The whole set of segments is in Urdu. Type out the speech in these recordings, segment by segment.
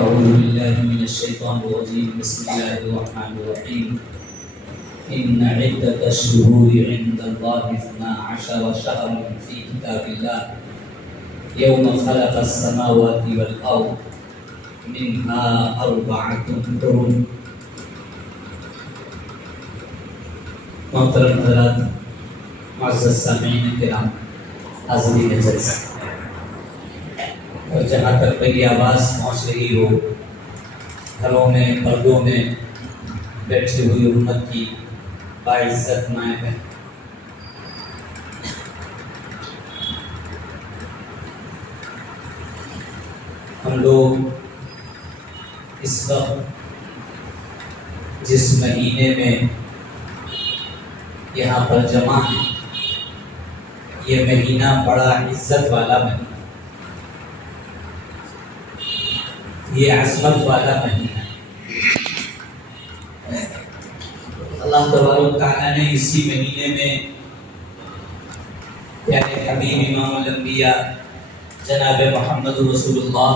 أعوذ بالله من الشيطان الرجيم بسم الله الرحمن الرحيم إن عدة الشهور عند الله 12 شهرا في كتاب الله يوم خلق السماوات والأرض منها 4 حرم. محترم حضرات، معزز سامعین کرام، حاضرین جلسہ، اور جہاں تک میری آواز پہنچ رہی ہو، گھروں میں، پردوں میں بیٹھی ہوئی امت کی باعزت مائیں بہن، ہم لوگ اس وقت جس مہینے میں یہاں پر جمع ہیں، یہ مہینہ بڑا عزت والا مہینہ، یہ عظمت والا مہینہ ہے۔ اللہ تبارک تعالیٰ نے اسی مہینے میں پیارے حبیب امام الانبیاء جناب محمد رسول اللہ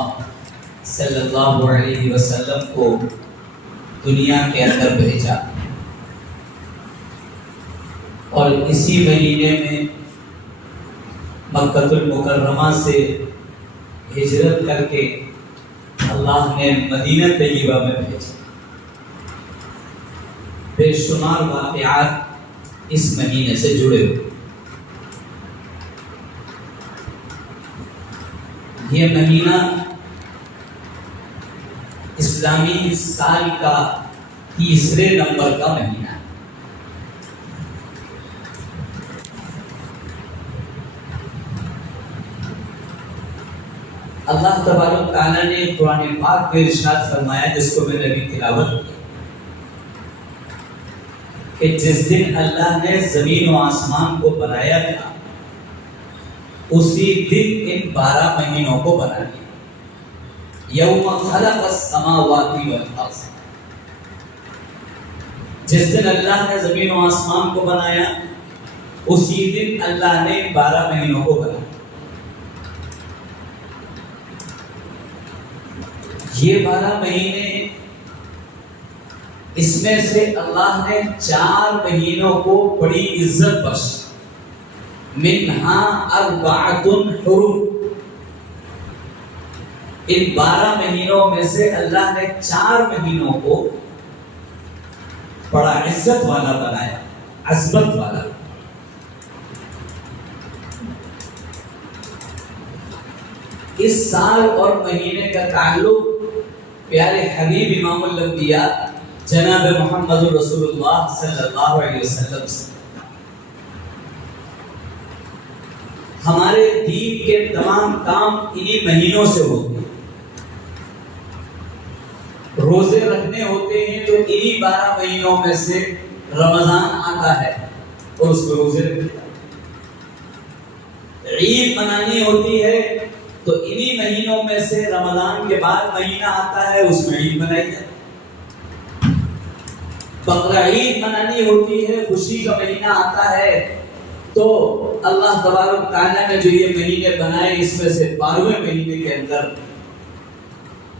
صلی اللہ علیہ وسلم کو دنیا کے اندر بھیجا، اور اسی مہینے میں مکہ المکرمہ سے ہجرت کر کے اللہ نے مدینہ طیبہ میں بھیجا۔ بے شمار واقعات اس مہینے سے جڑے ہوئے۔ یہ مہینہ اسلامی سال کا تیسرے نمبر کا مہینہ ہے۔ اللہ تبارک تعالیٰ نے قرآن پاک میں ارشاد فرمایا، جس کو میں نے ابھی تلاوت کی، کہ جس دن اللہ نے زمین و آسمان کو بنایا تھا، اسی دن ان 12 مہینوں کو بنا لیا۔ یوم خلق السماوات والارض، جس دن اللہ نے زمین و آسمان کو بنایا، اسی دن اللہ نے 12 مہینوں کو بنایا۔ یہ 12 مہینے، اس میں سے اللہ نے 4 مہینوں کو بڑی عزت بخشی۔ منہا 4 حرم، ان 12 مہینوں میں سے اللہ نے 4 مہینوں کو بڑا عزت والا بنایا، عظمت والا۔ اس سال اور مہینے کا تعلق پیارے حبیب امام الانبیاء جناب محمد رسول اللہ صلی اللہ علیہ وسلم سے۔ ہمارے دین کے تمام کام انہی مہینوں سے ہوتے ہیں۔ روزے رکھنے ہوتے ہیں تو انہی 12 مہینوں میں سے رمضان آتا ہے اور اس میں روزے رکھتے ہیں۔ عید منانی ہوتی ہے تو انہی مہینوں میں سے رمضان کے بعد مہینہ آتا ہے، اس میں عید منائی جاتی ہے۔ بقرعید منانی ہوتی ہے، خوشی کا مہینہ آتا ہے، تو اللہ تبارک تعالیٰ نے جو یہ مہینے بنائے، اس میں سے 12ویں مہینے کے اندر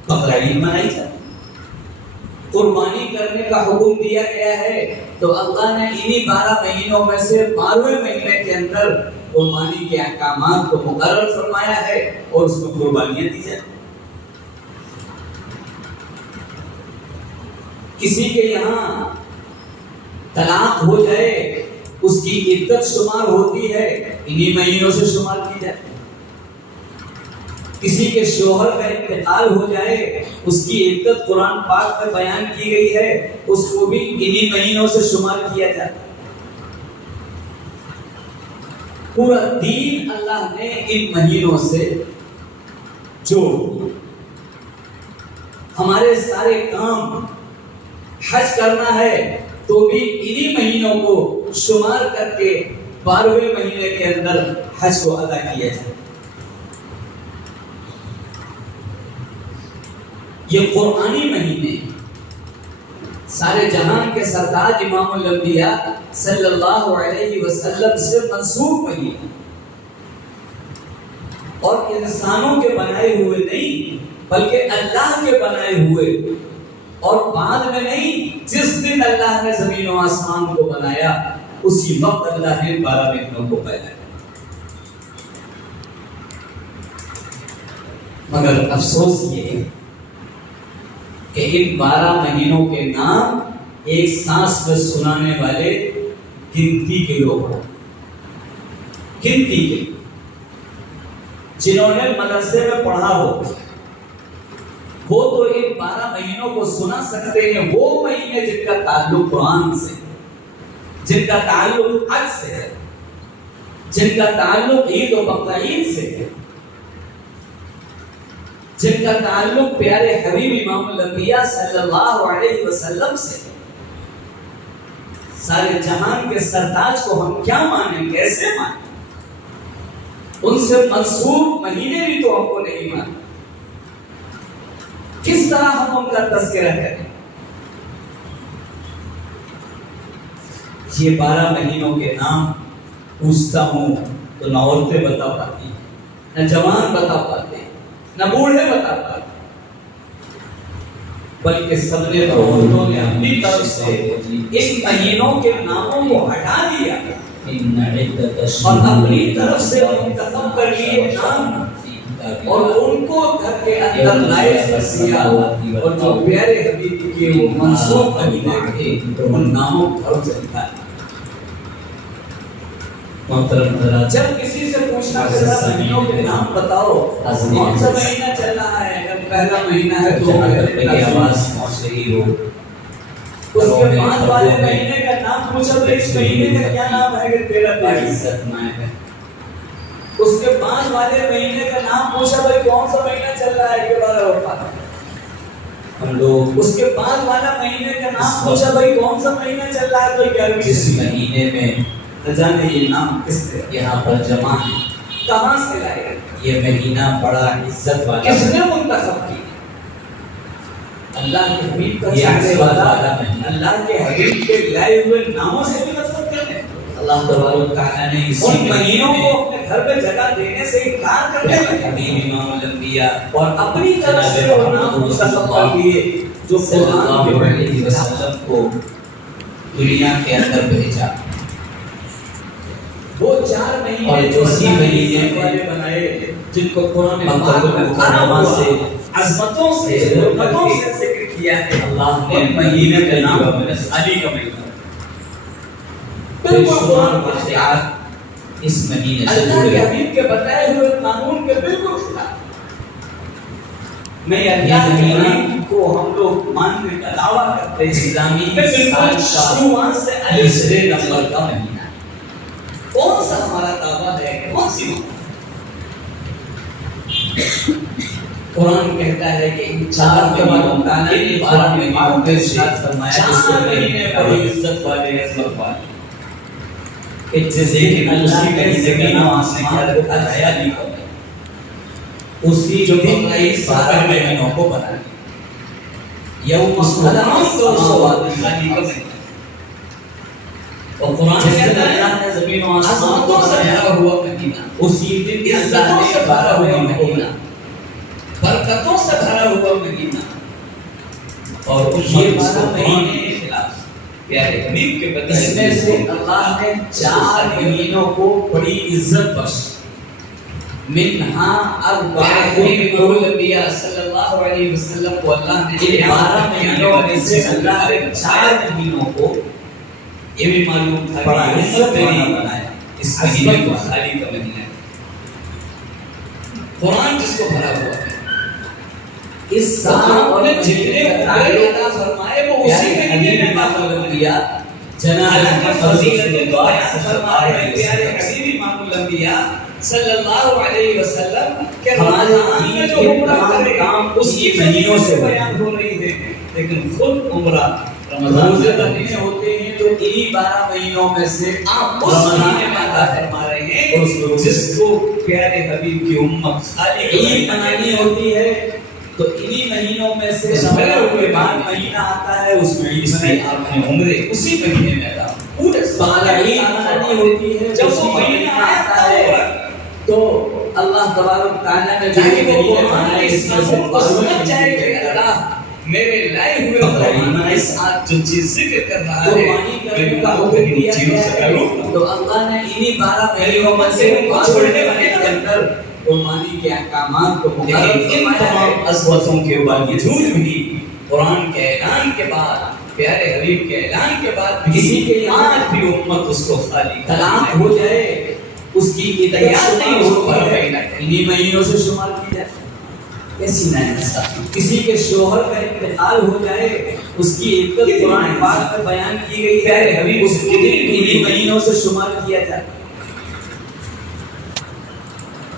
بقرعید منائی جاتی ہے۔ قربانی کرنے کا حکم دیا گیا ہے، تو اللہ نے انہی 12 مہینوں میں سے 12ویں مہینے کے اندر قربانی کے احکامات کو مقرر فرمایا ہے، اور اس میں قربانیاں دی جاتی ہیں۔ کسی کے یہاں طلاق ہو جائے، اس کی عدت شمار ہوتی ہے، انہی مہینوں سے شمار کی جاتی ہے۔ کسی کے شوہر کا انتقال ہو جائے، اس کی عدت قرآن پاک میں بیان کی گئی ہے، اس کو بھی انہی مہینوں سے شمار کیا جاتا ہے۔ پورا دین اللہ نے ان مہینوں سے جوڑ دیا۔ ہمارے سارے کام، حج کرنا ہے تو بھی انہی مہینوں کو شمار کر کے 12ویں مہینے کے اندر حج کو ادا کیا جائے۔ یہ قرآنی مہینے سارے جہان کے سردار امام الانبیاء صلی اللہ علیہ وسلم سے منسوب مہینے، اور انسانوں کے بنائے ہوئے نہیں، بلکہ اللہ کے بنائے ہوئے، اور بعد میں نہیں، جس دن اللہ نے زمین و آسمان کو بنایا اسی وقت اللہ نے 12 مہینوں کو پیدا کیا۔ مگر افسوس یہ ہے کہ ان 12 مہینوں کے نام ایک سانس میں سنانے والے گنتی کے لوگ ہیں، گنتی کے، جنہوں نے مدرسے میں پڑھا ہو، وہ تو ان 12 مہینوں کو سنا سکتے ہیں، وہ مہینے جن کا تعلق قرآن سے، جن کا تعلق حج سے ہے، جن کا تعلق عید و بقرعید سے ہے، جن کا تعلق پیارے حبیب امام الانبیاء صلی اللہ علیہ وسلم سے ہے۔ سارے جہان کے سرتاج کو ہم کیا مانیں، کیسے مانیں؟ ان سے منسوب مہینے بھی تو ہم کو نہیں مانیں، کس طرح ہم ان کا تذکرہ کریں؟ یہ 12 مہینوں کے نام پوچھتا ہوں تو نہ عورتیں بتا پاتی، نہ جوان بتا پاتے، نہ بوڑھے بتا پاتے، بلکہ سب نے تو عورتوں نے اپنی طرف سے ان مہینوں کے ناموں کو ہٹا دیا اور اپنی طرف سے منتخب کر لیے نام، اور ان کو گھر کے اندر لائے دیا، اور جو پیارے حبیب کے وہ منسوب مہینے تھے ان ناموں کو گھر سے نکالا۔ جب کسی سے پوچھنا کہ مہینوں کے نام بتاؤ، کون سا مہینہ چل رہا ہے، اگر پہلا مہینہ ہے تو آواز پہنچ رہی ہو، اس کے بعد والے مہینے کا نام پوچھا تو اس مہینے کا کیا نام ہے کہ تیرا عزت میں ہے، اس کے بعد والے مہینے کا نام پوچھا بھائی کون سا مہینہ چل رہا ہے کہ بارہ وفات، ہم لوگ اس کے بعد والا مہینے کا نام پوچھا بھائی کون سا مہینہ چل رہا ہے تو 11ویں، جس مہینے میں نہ جانے یہ نام کس سے یہاں پر جمع ہے، کہاں سے لائے، یہ مہینہ بڑا عزت والا، کس نے منتخب کیا؟ اللہ کے حبیب کا چاہنے والا، اللہ کے حبیب کے لائے ہوئے ناموں سے بھی مطلب کیا ہے؟ اللہ تبارک و تعالیٰ نے ان مہینوں کو اپنے گھر میں جگہ دینے سے انکار کرنے لگا، حبیب امام الانبیاء، اور اپنی طرف سے وہ نام منتخب کر لیے جو قرآن کے علیہ وسلم کو دنیا کے اندر بھیجا۔ وہ 4 مہینے جو اسی مہینے والے بنائے جن کو قرآن پاک سے عظمتوں سے حرمتوں سے ذکر کیا ہے، اللہ نے مہینے کا نام علی کا مہینہ، بالکل قرآن واقعات اس مہینے سے اللہ کے حبیب کے بتائے ہوئے قانون کے بالکل خلاف۔ میں اللہ کے حبیب کو ہم لوگ ماننے کا دعویٰ کرتے ہیں، اسلامی سال کا شروعات سے 30 نمبر کا مہینہ، کون سا ہمارا دعویٰ ہے، کون سی بات؟ قرآن کہتا ہے کہ ان 4 مہینوں کا نام 12 مہینوں میں ارشاد فرمایا، 4 مہینے بڑی عزت والے، عظمت والے، کہ جیسے کہ اللہ نے زمین و آسمان کو بنایا نہیں ہوگا، اسی جو بقرعید 12 مہینوں کو بنایا، یوم خلق السماوات، اور قرآن کہتا ہے اللہ نے زمین و آسمان کو بنایا ہوا مہینہ، اسی دن عزتوں سے بھرا ہوا مہینہ، برکتوں سے بھرا ہوا مہینہ، اور یہ 12 مہینے کے خلاف پیارے حبیب کے بدلے اس میں سے اللہ نے 4 مہینوں کو بڑی عزت بخشی، منہا اربعۃ الانبیاء صلی اللہ علیہ وسلم کو اللہ نے 12 مہینوں میں سے اللہ نے 4 مہینوں کو یہ بھی معلوم تھا بڑا عزت بنایا، اس مہینے کو علی کا مہینہ ہے، قرآن جس کو بھرا ہوا ہے، اس سال نے جتنے عطا فرمائے وہ اسی مہینے میں عطا کیا، جناب کی فضیلت کو بیان فرمائے پیارے حبیب امام الانبیاء صلی اللہ علیہ وسلم کہ رمضان میں جو عمرہ کرے اس کی مہینوں سے بیان ہو رہی ہے، لیکن خود عمرہ رمضان سے مہینے ہوتے ہیں تو انہی 12 مہینوں میں سے آپ اس مہینے میں عطا فرما رہے ہیں، جس کو پیارے حبیب کی امت عید منانی ہوتی ہے تو انہی مہینوں میں سے رمضان کے بعد مہینہ آتا ہے، اس میں عید سے آپ نے عمرے اسی مہینے میں ادا، پورے سال عید منانی ہوتی ہے، جب وہ مہینہ آتا ہے تو اللہ اللہ تبارک تعالیٰ نے سمجھ جائے کہ اللہ میرے لائے ہوئے قرآن کے ساتھ جو چیز ذکر کر رہا ہے میرے کہوں کہ وہ چیزوں سے کروں تو اللہ نے انہی 12 پہلیوں میں سے چھوڑنے والے کے اندر قرآن کے احکامات کو مقرر ان تمام عظمتوں کے باوجود بھی قرآن کے اعلان کے بعد پیارے حبیب کے اعلان کے بعد کسی کے آج بھی امت اس کو خالی طلاق ہو جائے اس کی ہدایت نہیں ہو پر انہی مہینوں سے شمار کی جائے کیسی نعمت کسی کے شوہر کا انتقال ہو جائے اس کی عدت قرآن پاک میں بیان کی گئی ہے حبیب اس کے دن انہی مہینوں سے شمار کیا جائے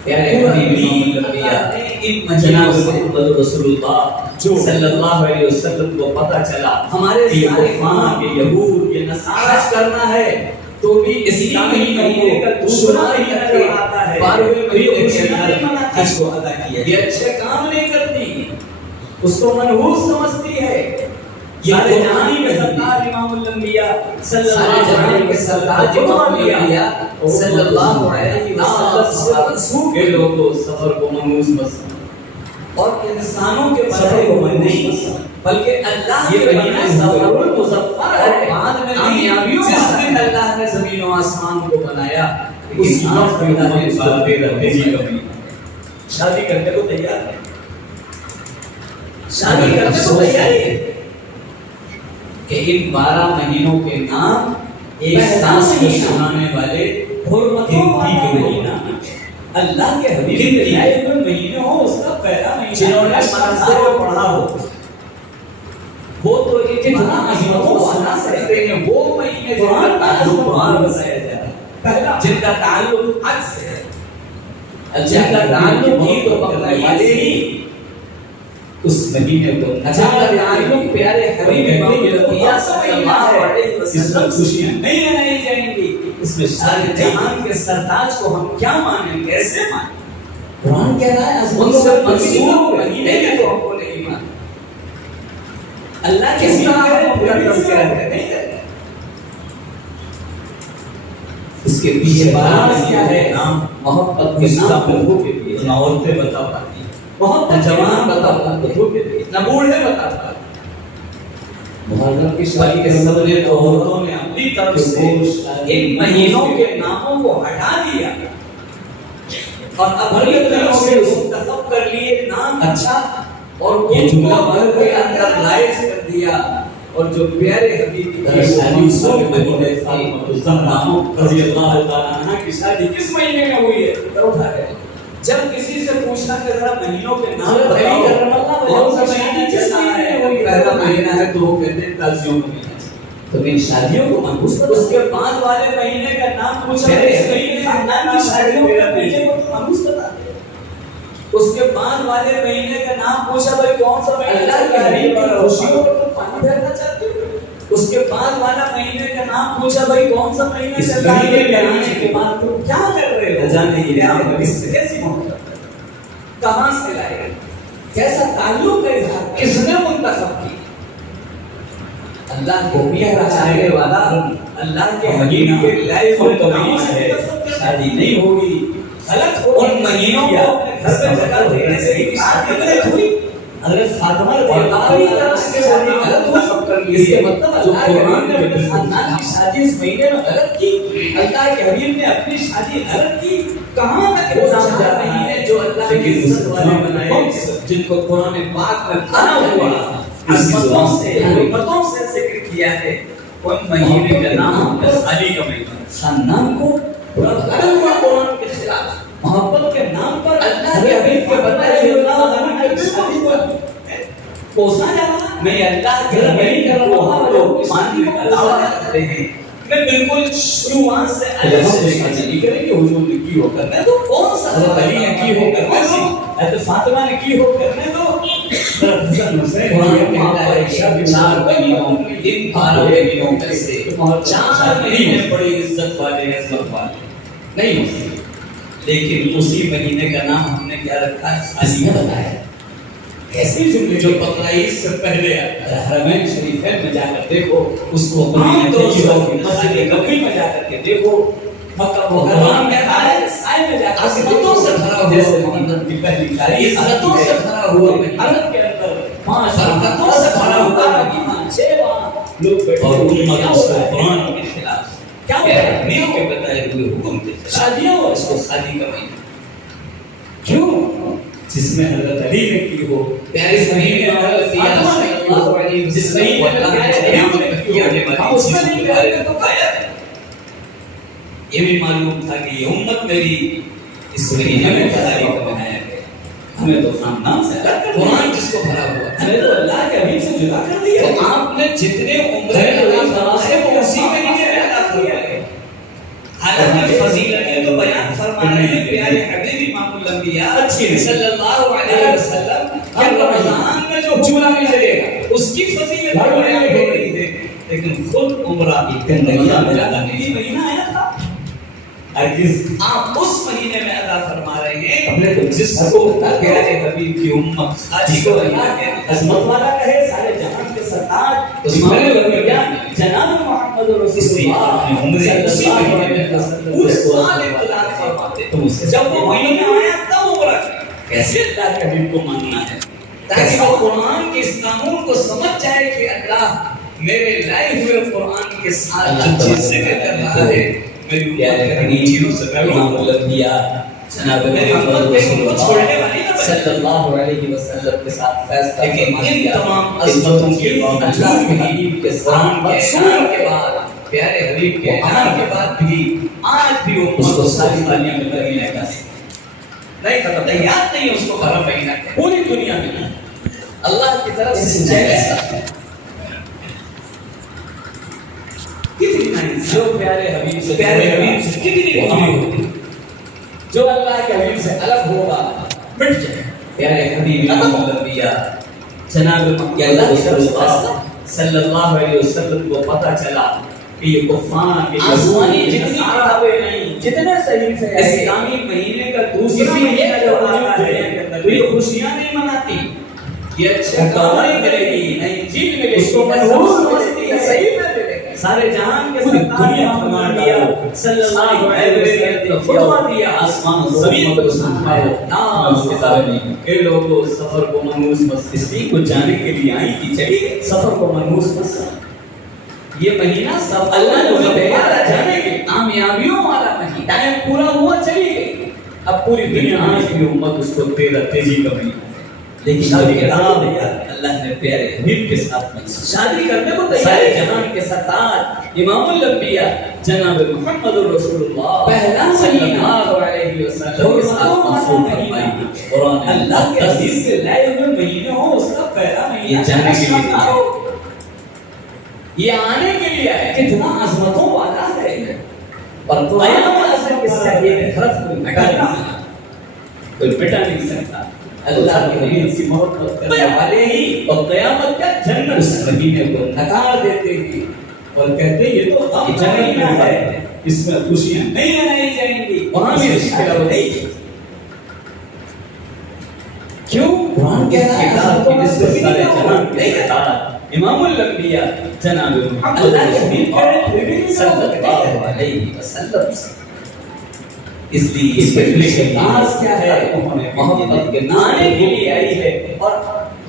پیارے حبیب جناب محمد رسول اللہ صلی اللہ علیہ وسلم کو پتہ چلا ہمارے سارے یہ یہود یہ نصارہ کرنا ہے تو بھی اسی مہینے کا دوسرا مہینہ جو آتا ہے 12ویں مہینے کے اندر حج کو ادا کیا یہ اچھے کام نہیں کرتی اس کو منحوس سمجھتی ہے سارے جہان کے سردار امام الانبیاء صلی اللہ علیہ وسلم کے لوگوں سفر کو منحوس پسند اور انسانوں کے سفر کو نہیں بلکہ اللہ کے مہینہ سفر المظفر ہے بعد میں کامیابیوں جس دن اللہ نے زمین و آسمان کو بنایا اس وقت اللہ نے باتیں رہتے ہی کبھی شادی کرنے کو تیار ہے شادی کرنے کو تیار ہے کہ ان 12 مہینوں کے نام ایک سانس میں سنانے والے حرمتوں کے مہینہ اللہ کے حبیب کے لائے ہوئے مہینے ہو اس کا پہلا مہینہ جنہوں نے مدرسے میں پڑھا ہو وہ تو ایک اتنا مہینوں کو سنا سکتے ہیں وہ مہینے جن کا تعلق قرآن بتایا جا رہا ہے پہلا جن کا تعلق حج سے ہے جن کا تعلق عید و بقرعید سے اس مہینے کو جن کا تعلق پیارے حبیب صلی اللہ علیہ وسلم خوشیاں نہیں جائیں گی اس میں سارے جہان کے سرتاج کو ہم کیا مانیں کیسے مانیں قرآن کہہ رہا ہے ان سے منصور مہینے کے تو ہم کو نہیں مانیں اللہ کے ساتھ پورا تذکرہ کرتے ہیں اس کے پیچھے بارہ کیا ہے نام محبت کے نام لوگوں کے لیے نہ عورتیں بتا پاتی محبت جوان بتا پاتے نہ بوڑھے بتا پاتے محرم کی شادی کے سبب تو عورتوں نے اپنی طرف سے ان مہینوں کے ناموں کو ہٹا دیا اور اب ہر ایک طرف سے اس منتخب کر لیے نام اچھا اور یہ جملہ بھر کے اندر لائز کر دیا اور جو پیارے حبیب کی شادی سو مہینے فاطمہ الزہرا رضی اللہ تعالی عنہا کی شادی کس مہینے میں ہوئی ہے اٹھا رہے جب کسی سے پوچھنا کہ ذرا مہینوں کے نام بتاؤ کون سا مہینہ کس مہینے میں ہوئی پہلا مہینہ ہے تو وہ کہتے ہیں تازیوں کا مہینہ تو ان شادیوں کو منحوس کر اس کے بعد والے مہینے کا نام پوچھا اس مہینے خاندان کی شادیوں کے مہینے کو تو منحوس بتا دے اس کے بعد والے مہینے کا نام پوچھا بھائی کون سا مہینہ اللہ کے حبیب کی خوشیوں پر تم پانی پھیرنا چاہتے ہو اس کے بعد والا مہینے کا نام پوچھا بھائی کون سا مہینہ چل رہا ہے کرانے کے بعد تم کیا کر رہے ہو جانے یہ اس سے کیسی محبت کہاں سے لائے کیسا تعلق کا اظہار کس نے منتخب کیا اللہ کو پیارا چاہنے والا اللہ کے حبیب کے لائے ہوئے نام سے شادی نہیں ہوگی غلط ان مہینوں کو گھر پہ جگہ دینے سے شادی غلط ہوئی حضرت فاطمہ رضی اللہ عنہا سے شادی غلط ہو سب کر لی اس کے مطلب اللہ کے حبیب نے اپنے خاندان کی شادی اس مہینے میں غلط کی اللہ کے حبیب نے اپنی شادی غلط کی کہاں تک الزام جا رہی ہے جو اللہ کی عزت والے بنائے جن کو قرآن پاک میں بھرا ہوا عظمتوں سے حکمتوں سے ذکر کیا ہے ان مہینے کا نام علی کا مہینہ خاندان کو پورا غلط ہوا قرآن کے خلاف محبت کے نام پر اللہ کے حبیب کے بتائے اللہ عنہ کی شادی کو پوسنا جانا میں اللہ کے نہیں کر رہا ہوں لوگ ماننے کا دعویٰ کرتے ہیں میں بالکل شروعات سے علی سے نہیں کریں کہ حضور نے کی ہو کرنے دو کون سا حضرت علی نے کی ہو کرنے دو حضرت فاطمہ نے کی ہو کرنے دو حسن حسین قرآن کہتا ہے شب 4 مہینوں ان 12 مہینوں میں سے 4 مہینے بڑی عزت والے عظمت والے نہیں ہو سکتے لیکن اسی مہینے کا نام ہم نے کیا رکھا ہے عزیمہ بتایا ایسے جملے جو بقرعید سے پہلے حرمین شریفین میں جا کر دیکھو اس کو مسجد نبوی میں جا کر کے دیکھو مکہ مکرمہ کہتا ہے سائے میں جا کر عظمتوں سے بھرا ہوا جیسے محمد کی پہلی تاریخ عظمتوں سے بھرا ہوا عرب کے اندر پانچ برکتوں سے بھرا ہوا مدینہ چھ وہاں لوگ بیٹھے اور امت اس کو قرآن کے خلاف کیا ہو رہا ہے نیک کے بتائے ہوئے حکم کے خلاف شادیوں اس کو شادی کا مہینہ کیوں جس میں حضرت علی نے کی ہو پیارے اس مہینے میں حضرت صلی اللہ علیہ وسلم جس مہینے میں پیارے ہم نے کیا ہم اس میں نہیں پیارے تو کایا یہ بھی معلوم تھا کہ یہ امت میری اس مہینے میں تاریخ بنایا گیا ہمیں تو خاندان سے قرآن جس کو بھرا ہوا ہمیں تو اللہ کے حبیب سے جدا کر دیا تو آپ نے جتنے عمرے ادا فرمائے وہ اسی مہینے میں ادا فرمائے حالانکہ فضیلتیں تو بیان فرما رہے ہیں پیارے حبیب امام الانبیاء صلی اللہ علیہ وسلم کہ رمضان میں جو چولہا نہیں جلے گا اس کی فضیلت بیان ہو رہی ہے لیکن خود عمرہ ایک مہینہ آیا تھا آپ اس مہینے میں ادا فرما رہے ہیں جس کو پیارے حبیب کی امت حاجی کو عظمت والا کہے سارے جہان کے سرتاج جناب محمد رسول اللہ عمرے اسی مہینے میں اس سال اطلاع فرماتے جب وہ مہینہ آیا تب عمرہ کیسے اللہ کے حبیب کو ماننا ہے تاکہ وہ قرآن کے اس قانون کو سمجھ جائے کہ اللہ میرے لائے ہوئے قرآن کے ساتھ جو چیزیں کر رہا ہے میری پیارے کرنی چیزوں سے امام الانبیاء جناب محمد رسول اللہ صلی اللہ علیہ وسلم کے ساتھ فیصلہ فرما دیا تمام عظمتوں کے بعد اللہ کے حبیب کے قرآن کے اعلان کے بعد پیارے حبیب کے اعلان کے بعد بھی آج بھی وہ اس کو ساری دنیا میں مہینہ کا نہیں ختم یاد نہیں اس کو ہر مہینہ پوری دنیا میں اللہ کی طرف سے جیسا جو پیارے حبیب سے کتنی خوشی ہوتی جو اللہ کے حبیب سے الگ ہوگا مٹ جائے پیارے حبیب امام الانبیاء جناب اللہ صلی اللہ علیہ وسلم کو پتہ چلا کہ یہ کفار کے آسمانی جتنی کتابیں نہیں جتنے صحیح سے اسلامی مہینے کا دوسرا مہینہ جو آتا ہے تو یہ خوشیاں نہیں مناتی یہ اچھا کام نہیں کرے گی نہیں جیت ملے اس کو محفوظ سمجھتی ہے صحیح میں سارے جہان کے سرکار فرما دیا صلی اللہ علیہ وسلم خطبہ دیا آسمان و زمین کو سنبھالو نام کتاب نہیں اے لوگوں سفر کو منحوس مت اسی کو جانے کے لیے آئی تھی چلیے سفر کو منحوس مت یہ مہینہ سب اللہ نے بھیجا جانے کے کامیابیوں والا مہینہ ٹائم پورا ہوا چلیے اب پوری دنیا آج کی امت اس کو تیزی کا مہینہ لیکن اللہ نے پیارے حبیب کے ساتھ شادی کرنے کو سارے جہان کے سرتاج امام الانبیاء جناب محمد رسول اللہ پہلا صلی اللہ علیہ وسلم کے ساتھ منسوخ فرمائی قرآن اللہ کے عزیز سے لائے ہوئے مہینے ہو اس کا پہلا مہینہ یہ جانے کے لیے یہ آنے کے لیے ہے کتنا عظمتوں والا ہے اور قیامت اثر کے ساتھ یہ حرف کو مٹا نہیں کوئی مٹا نہیں سکتا اللہ کے حبیب کی محبت کرنے والے ہی اور قیامت کا جنت اس مہینے کو نکار دیتے ہیں اور کہتے ہیں یہ تو غم کا مہینہ ہے اس میں خوشیاں نہیں منائی جائیں گی وہاں بھی خوشی کا نہیں کیوں قرآن کے کتاب کی نسبت سارے جہان کے سردار امام الانبیاء جناب محمد صلی اللہ علیہ وسلم اس لیے اس پہلے کے ناز کیا ہے انہوں نے محبت کے نانے کے لیے آئی ہے اور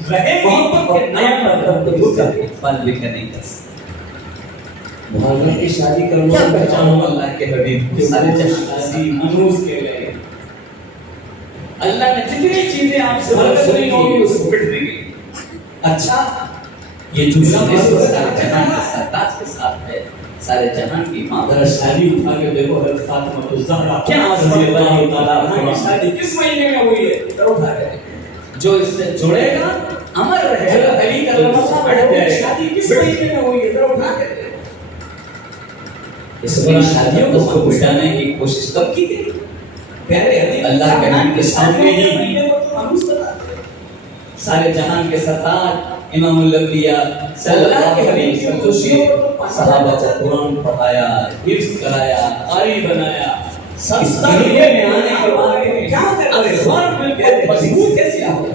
رہے محبت کے نام پر تو جو کا اقبال بھی نہیں کر سکتا محبت کی شادی کرو کیا پہچانو اللہ کے حبیب سارے جہاں منوز کے لئے اللہ نے جتنی چیزیں آپ سے برکت نہیں ہوگی اس کو پٹ دیں گے اچھا یہ جملہ سارے جہان کے سرتاج کے ساتھ ہے سارے جہان کی ماں ذرا شادی اٹھا کے دیکھو حضرت فاطمہ الزہرا کیا رضی اللہ تعالیٰ عنہ کی شادی کس مہینے میں ہوئی ہے ذرا اٹھا کے جو اس سے جڑے گا امر رہے گا علی کا لمحہ بڑھ جائے شادی کس مہینے میں ہوئی ہے ذرا اٹھا کے اس میں شادیوں کو اس کو بچانے کی کوشش کب کی گئی پیارے حبیب اللہ کے نام کے سامنے ہی مہینے کو تو ہم سارے جہان کے سرتاج امام الانبیاء صلی اللہ کے حبیب کی خوشی صحابہ کو قرآن پڑھایا حفظ کرایا قاری بنایا سب دنیا میں آنے کے بعد کیا کرتے ہیں میں کہتے مضبوط کیسے ہوگا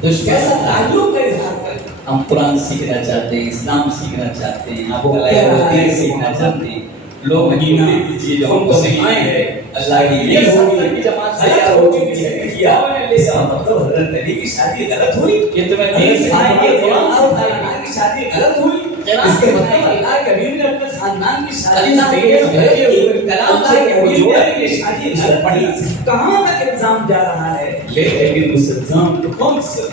کیسا تعلق کا اظہار کرتے ہم قرآن سیکھنا چاہتے ہیں اسلام سیکھنا چاہتے ہیں ابو علیہ دین سیکھنا چاہتے ہیں لوگ مدینہ دیجیے جو ہم کو سکھائیں گے اللہ کی یہ ہوگی جماعت تیار ہو چکی ہے کیا مطلب حضرت علی کی شادی غلط ہوئی یہ تو میں دین سکھائیں گے قرآن سکھائیں کی شادی غلط ہوئی اس کے مطلب اللہ کے حبیب نے اپنے خاندان کی شادی کلام سے کی شادی غلط پڑھی کہاں تک الزام جا رہا ہے لیکن اس الزام کو کون سے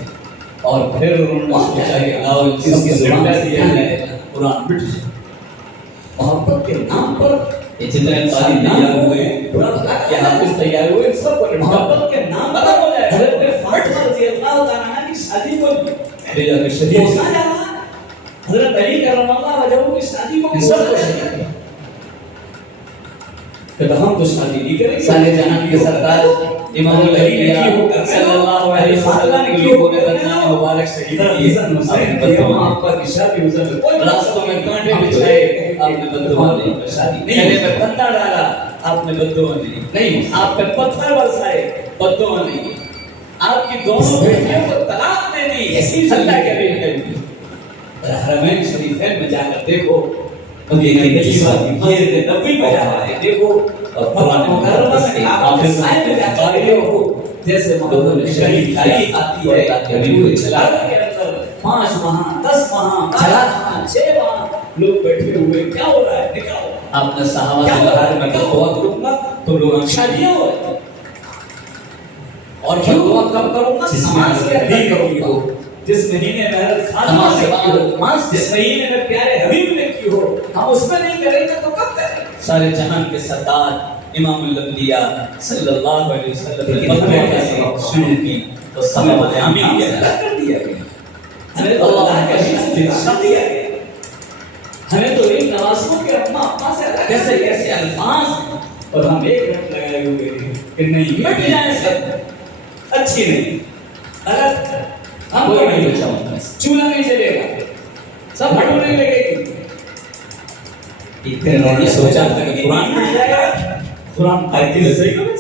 اور پھر انہوں نے سوچا کہ اللہ جس کی زبان دیا ہے قرآن مٹ جائے محبت کے نام پر جتنے تعلیم تیار ہوئے کہ حافظ تیار ہوئے سب کو محبت کے نام پر ہو جائے حضرت فاطمہ رضی اللہ تعالیٰ کی شادی کو بھیجا کہ شریف حضرت علی کرم اللہ وجہہ کی شادی کو سب کو شریف کہ ہم تو شادی نہیں کریں گے سارے جہاں کے سردار امام علی صلی اللہ علیہ وسلم نے لوگوں نے بدنام مبارک شہید کیے آپ کا شادی حضرت راستوں میں کانٹے بچھائے آپ نے بددعا نہیں شادی نہیں گلے میں پھندا ڈالا آپ نے بددعا نہیں آپ پہ پتھر برسائے بددعا نہیں آپ کی دونوں بیٹیوں کو طلاق دے دی اسی اللہ کے لیے کر دی حرمین شریفین میں جا کر دیکھو اب یہ نئی بات یہ نبی میں جا رہا ہے دیکھو اور قرآن مکرمہ میں آپ نے سائن میں جاتے ہو جیسے محمد شریف خالی آتی ہے نبی کو چلا کے اندر 5 ماہ 10 ماہ 6 ماہ لوگ بیٹھے ہوئے کیا ہو رہا ہے دکھاؤ آپ نے صحابہ سے بہار میں دعا کروں گا تو لوگ شادیاں ہو رہے اور کیوں دعا کب کروں گا نماز کے اندر کروں گا جس مہینے میں حضرت خاتمہ جس مہینے میں پیارے حبیب نے کی ہو ہم اس میں نہیں کریں گے تو کب کریں سارے جہان کے سردار امام الانبیاء صلی اللہ علیہ وسلم کی فتوے کا شروع کی تو صحابہ نے آمین کر دیا گیا ہمیں تو اللہ کا شرط دیا گیا ہمیں تو ایک نوازوں کے اپنا اپنا سے کیسے کیسے الفاظ اور ہم ایک رٹ لگائے ہوئے ہیں کہ نہیں مٹ جائیں سب اچھی نہیں غلط ہم کوئی نہیں بچا ہوتا چولہا نہیں چلے گا سب ہٹو نہیں لگے گی اتنے انہوں نے سوچا تھا کہ قرآن مٹ جائے گا قرآن آیتی میں صحیح کرو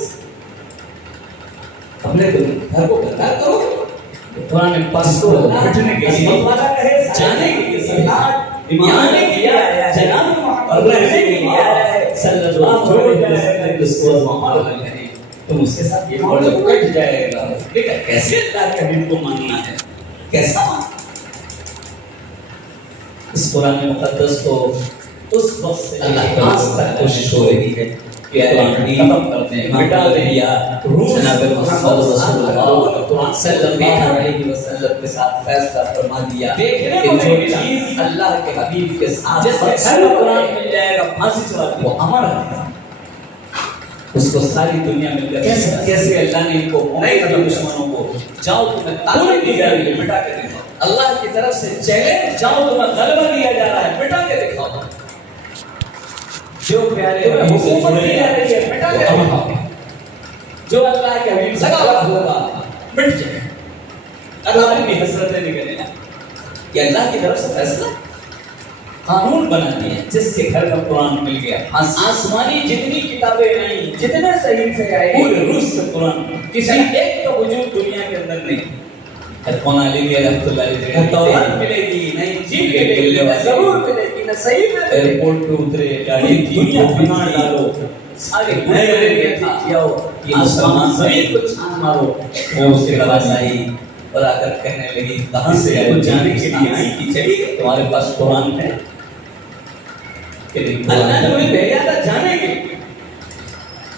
اپنے گھر کو گھر کرو قرآن پاس کو ہٹنے کے لیے جانے کے لیے سرکار یہاں کیا ہے جناب محمد صلی اللہ علیہ وسلم اس کو محمد علیہ تم اس کے ساتھ یہ بڑا کٹ جائے گا لیکن کیسے اللہ کے حبیب کو ماننا ہے کیسا اس قرآن مقدس کو اس وقت سے اللہ پاس تک کوشش ہو رہی ہے کہ قرآن ختم کرتے ہیں مٹا دیا جناب محمد رسول اللہ صلی اللہ علیہ وسلم کے ساتھ فیصلہ فرما دیا کہ جو چیز اللہ کے حبیب کے ساتھ جس میں قرآن مل جائے گا پھانسی چڑھا وہ ہمارا ہے اس کو ساری دنیا مل گئی کیسے اللہ نے ان کو نہیں کہا دشمنوں کو جاؤ تمہیں طاقت دی جا رہی ہے مٹا کے دکھاؤ اللہ کی طرف سے چیلنج جاؤ تمہیں غلبہ دیا جا رہا ہے مٹا کے دکھاؤ جو پیارے حکومت دی جا رہی ہے مٹا کے دکھاؤ جو اللہ کے حبیب سے غلط ہوگا مٹ جائے اللہ کی حسرتیں نکلے یہ اللہ کی طرف سے فیصلہ قانون بناتی ہے جس کے گھر میں قرآن مل گیا آسمانی جتنی کتابیں آئیں جتنے صحیفے آئے پورے روس سے قرآن کسی ایک کا وجود دنیا کے اندر نہیں کون علی رحمۃ اللہ علیہ تورات ملے گی نہ انجیل ملے گی نہ زبور ملے گی نہ صحیفے ایئرپورٹ پہ اترے گاڑی دنیا بنا ڈالو سارے نئے نئے کیا ہو یہ مسلمان زمین کو چھان مارو وہ اس کے بعد آئی اور آ کر کہنے لگی کہاں سے وہ جانے کے لیے آئی کہ چلیے تمہارے پاس قرآن ہے اللہ نے تمہیں بھیجا تھا جانے کے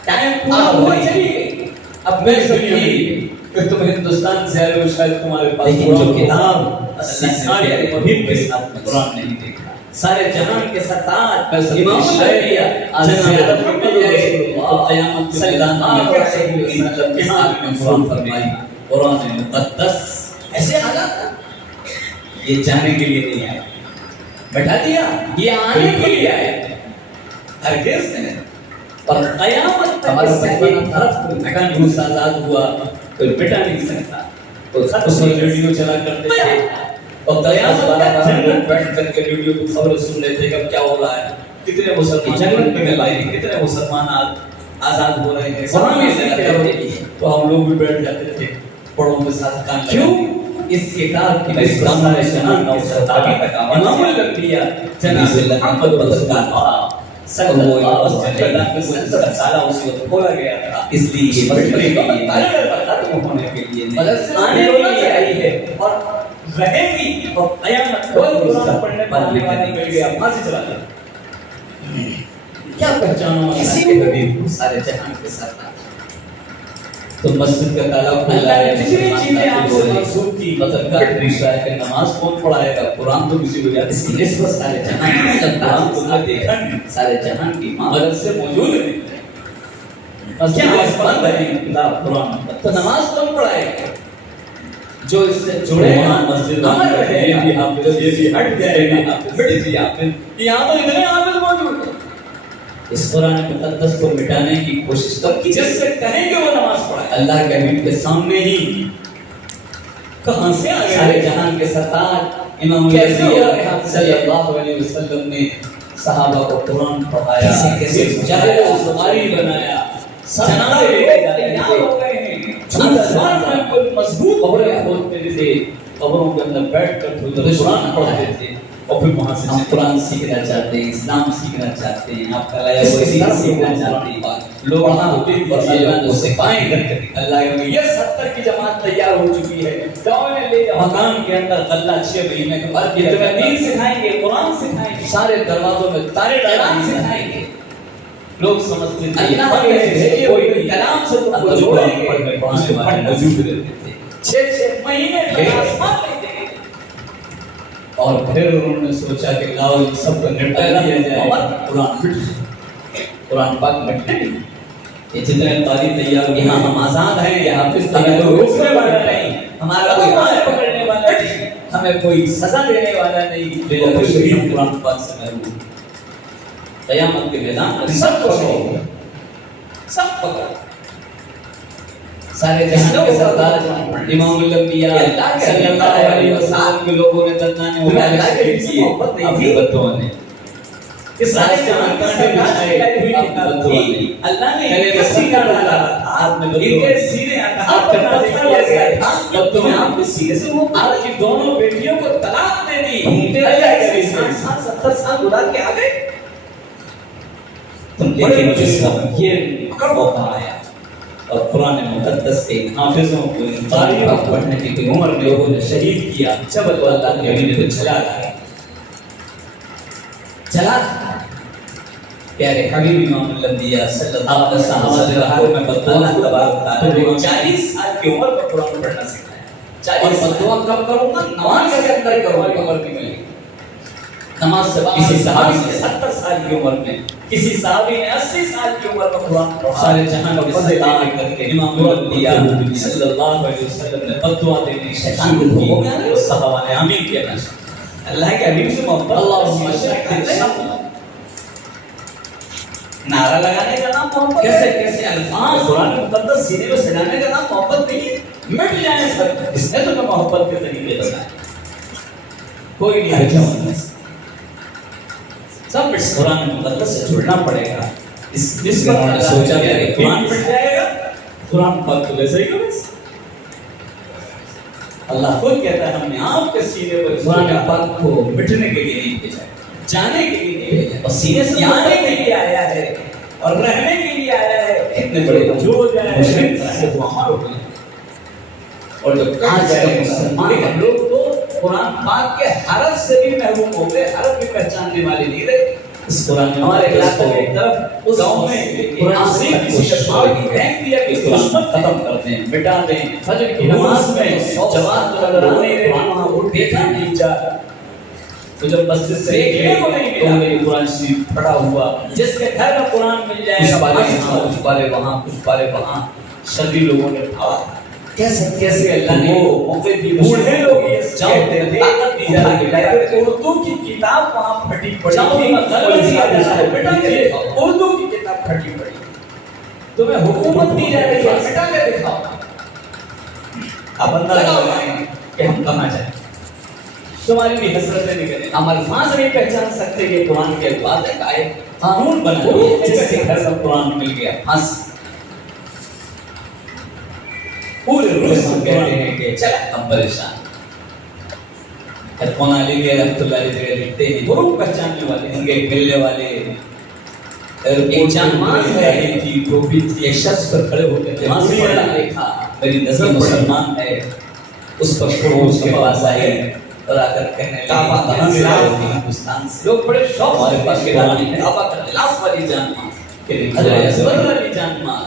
ٹائم پورا ہوا چلیے اب میں سمجھی کہ تم ہندوستان سے آئے ہو شاید تمہارے پاس لیکن جو کتاب سارے حبیب کے ساتھ قرآن نہیں دیکھا سارے جہان کے سردار امام الانبیاء جناب محمد رسول اللہ قیامت صلی اللہ علیہ وسلم کے ساتھ میں قرآن فرمائی قرآن مقدس ایسے حالات یہ جانے کے لیے نہیں آیا بٹھا دیا یہ آنے کے لیے آیا ہرگز نہیں اور قیامت تک اس سے ایک طرف کوئی بھٹا نہیں آزاد ہوا کوئی بٹا نہیں سکتا کوئی خط اس میں ریڈیو چلا کرتے تھے اور قیامت تک جنت بیٹھ کر کے ریڈیو کو خبر سن لیتے کہ اب کیا ہو رہا ہے کتنے مسلمان جنت میں گئے کتنے مسلمان آزاد ہو رہے ہیں قرآن میں سے تو ہم لوگ بھی بیٹھ جاتے تھے پڑھوں کے ساتھ کام کیوں اس کتاب کی اسلام نے شناخت اور سرداری کا کام امام الانبیاء جناب محمد بدر کا سالہ اسی وقت کھولا گیا تھا، اس لیے یہ بیٹھنے کے لیے، ختم ہونے کے لیے نہیں، آنے کے لیے آئی ہے اور رہے گی، اور قیامت کوئی قرآن پڑھنے والے مل گیا پھانسی چلا دیا۔ کیا پہچانو کسی کے حبیب کو سارے جہان کے ساتھ تو مسجد کا تالا کھلا ہے، جتنی چیزیں آپ سے منسوخ کی، مطلب کا دوسرا ہے کہ نماز کون پڑھائے گا، قرآن تو کسی کو یاد، اس کی نسبت سارے جہان کی، قرآن کو نہ دیکھا سارے جہان کی مدد سے موجود ہے، کیا آسمان بنی کتاب قرآن، تو نماز کون پڑھائے گا، جو اس سے جڑے قرآن مسجد امر رہے، یہ بھی حافظ، یہ بھی ہٹ جائے گا، بڑی سی حافظ، یہاں تو اتنے حافظ موجود ہیں، اس قرآن مقدس کو مٹانے کی کوشش کر کی، جس سے کہیں کہ وہ نماز پڑھائے، اللہ کے حبیب کے سامنے ہی کہاں سے آ گئے، سارے جہان کے سردار امام الانبیاء صلی اللہ علیہ وسلم نے صحابہ کو قرآن پڑھایا، کیسے جاہل و قاری بنایا، جنازے لے کے تیار ہو گئے ہیں، مسلمان بالکل مضبوط قبریں کھودتے تھے، قبروں کے اندر بیٹھ کر قرآن پڑھتے تھے، اور پھر وہاں سے ہم قرآن سیکھنا چاہتے ہیں، اسلام سیکھنا چاہتے ہیں، آپ کا لایا ہوا دین سیکھنا چاہتے ہیں، لوگ وہاں ہوتے ہیں اور اللہ کو سکھائیں گے، اللہ کے یہ 70 کی جماعت تیار ہو چکی ہے، جاؤ لے جاؤ مکان کے اندر غلہ 6 مہینے کے بعد یہ دین سکھائیں گے، قرآن سکھائیں گے، سارے دروازوں میں تارے قرآن ڈالیں سکھائیں گے، لوگ سمجھتے تھے اللہ کے بھیجے ہوئے کلام سے تم کو جوڑیں گے، قرآن کے بارے میں موجود رہتے تھے، 6 مہینے میں آسمان نہیں دیں گے، اور پھر انہوں نے سوچا کہ لاؤ یہ سب کو نپٹا دیا جائے، قرآن پاک مٹنے یہ جتنے قاری تیار ہوئے، یہاں ہم آزاد ہیں، یہ حافظ تیار ہمیں ہوئے، روکنے والا نہیں، ہمارا کوئی ہمیں پکڑنے والا نہیں، ہمیں کوئی سزا دینے والا نہیں، شریف قرآن پاک سے محروم، قیامت کے میدان میں سب کو سب پکڑ، سارے جہان کے سردار امام الانبیاء صلی اللہ علیہ وسلم کے لوگوں نے دندانے اللہ کے مبارک کیے، محبت نہیں اب تھی، بدعا نے کہ سارے جہان کا سردار اللہ نے ان کے سینے ڈالا، ان کے سینے آپ کا پتھر لگ گیا تھا، جب تمہیں آپ کے سینے سے وہ آپ کی دونوں بیٹیوں کو طلاق دے دی، اللہ کے 60-70 سال گزار کے آ گئے، لیکن جس وقت یہ موقع آیا اور قرآن مقدس کے حافظوں کو قاری پاک پڑھنے کی کوئی عمر میں لوگوں نے شہید کیا، جب اللہ کے حبیب نے چلا لایا، چلا پیارے حبیب امام الانبیاء صلی اللہ علیہ وسلم میں بدعا تبارک تعالی 40 سال کی عمر میں قرآن پڑھنا سکھایا، 40 بدعا کب کروں گا، نماز کے اندر کرو، عمر نکلی، نماز سے کسی صحابی نے 70 سال کی عمر میں، کسی صحابی نے 80 سال کی عمر میں قرآن پڑھا، سارے جہان کے سردار کر کے امام الانبیاء صلی اللہ علیہ وسلم نے بدعا دینے کی شان کی، صحابہ نے آمین کیا، اللہ کے حبیب سے محبت، اللہم اشرح نعرہ لگانے کا نام محبت، کیسے کیسے الفاظ قرآن مقدس سینے میں سجانے کا نام محبت نہیں، مٹ جائیں سب، اس نے تمہیں محبت کے طریقے بتائے، کوئی نہیں ہے سب اس قرآن مقدس سے جڑنا پڑے گا، اس پر انہوں نے سوچا کہ قرآن مٹ جائے گا، قرآن پاک تو ویسے ہی کرے، اللہ خود کہتا ہے ہم نے آپ کے سینے پر قرآن پاک کو مٹنے کے لیے نہیں بھیجا، جانے کے لیے نہیں بھیجا، اور سینے سے جانے کے لیے آیا ہے اور رہنے کے لیے آیا ہے، کتنے بڑے جو جائے مشرک سے وہاں رکے، اور جب آج کا مسلمان ہم لوگ تو قرآن پاک کے حرف سے بھی محروم ہو گئے، حرف بھی پہچاننے والے نہیں رہے، اس قرآن ہمارے علاقے میں ایک طرف اس گاؤں میں قرآن سے کسی کے پاؤں کی پھینک دیا کہ دشمن ختم کر دیں، مٹا دیں، فجر کی نماز میں جواب تو نظر آنے رہے، وہاں اٹھ دیکھا نہیں جا، تو جب مسجد سے دیکھنے کو نہیں ملا، قرآن شریف پڑھا ہوا، جس کے گھر میں قرآن مل جائے کچھ گا، پارے یہاں کچھ پارے وہاں کچھ پارے وہاں، شدی لوگوں نے کھایا، کیسے کیسے اللہ نے وہ موقع دی، بوڑھے لوگ یہ کہتے تھے اردو کی کتاب وہاں پھٹی پڑی تھی، بیٹا یہ اردو کی کتاب پھٹی پڑی، تمہیں حکومت دی جا رہی ہے، مٹا کے دکھاؤ، آپ اندازہ لگائیں کہ ہم کہاں جائیں، تمہاری بھی حسرتیں نکلیں، ہم الفاظ نہیں پہچان سکتے کہ قرآن کے الفاظ ایک آئے قانون بنا، جس کے گھر میں قرآن مل گیا، ہنس پورے روز ہم کہتے ہیں کہ چل ہم پریشان، خطبہ علی کے رحمۃ اللہ علیہ لکھتے ہیں، ضرور پہچاننے والے ہوں گے، ملنے والے ایک جانماز ہے ایک شخص پر کھڑے ہو کے نماز پڑھنا دیکھا، میری نظر مسلمان ہے، اس پر چھوڑو اس کے پاس آئے اور آ کر کہنے کعبہ کہاں سے آئے ہندوستان سے، لوگ بڑے شوق ہمارے پاس کے کعبہ کا غلاف والی جانماز، حضرت اسود والی جانماز،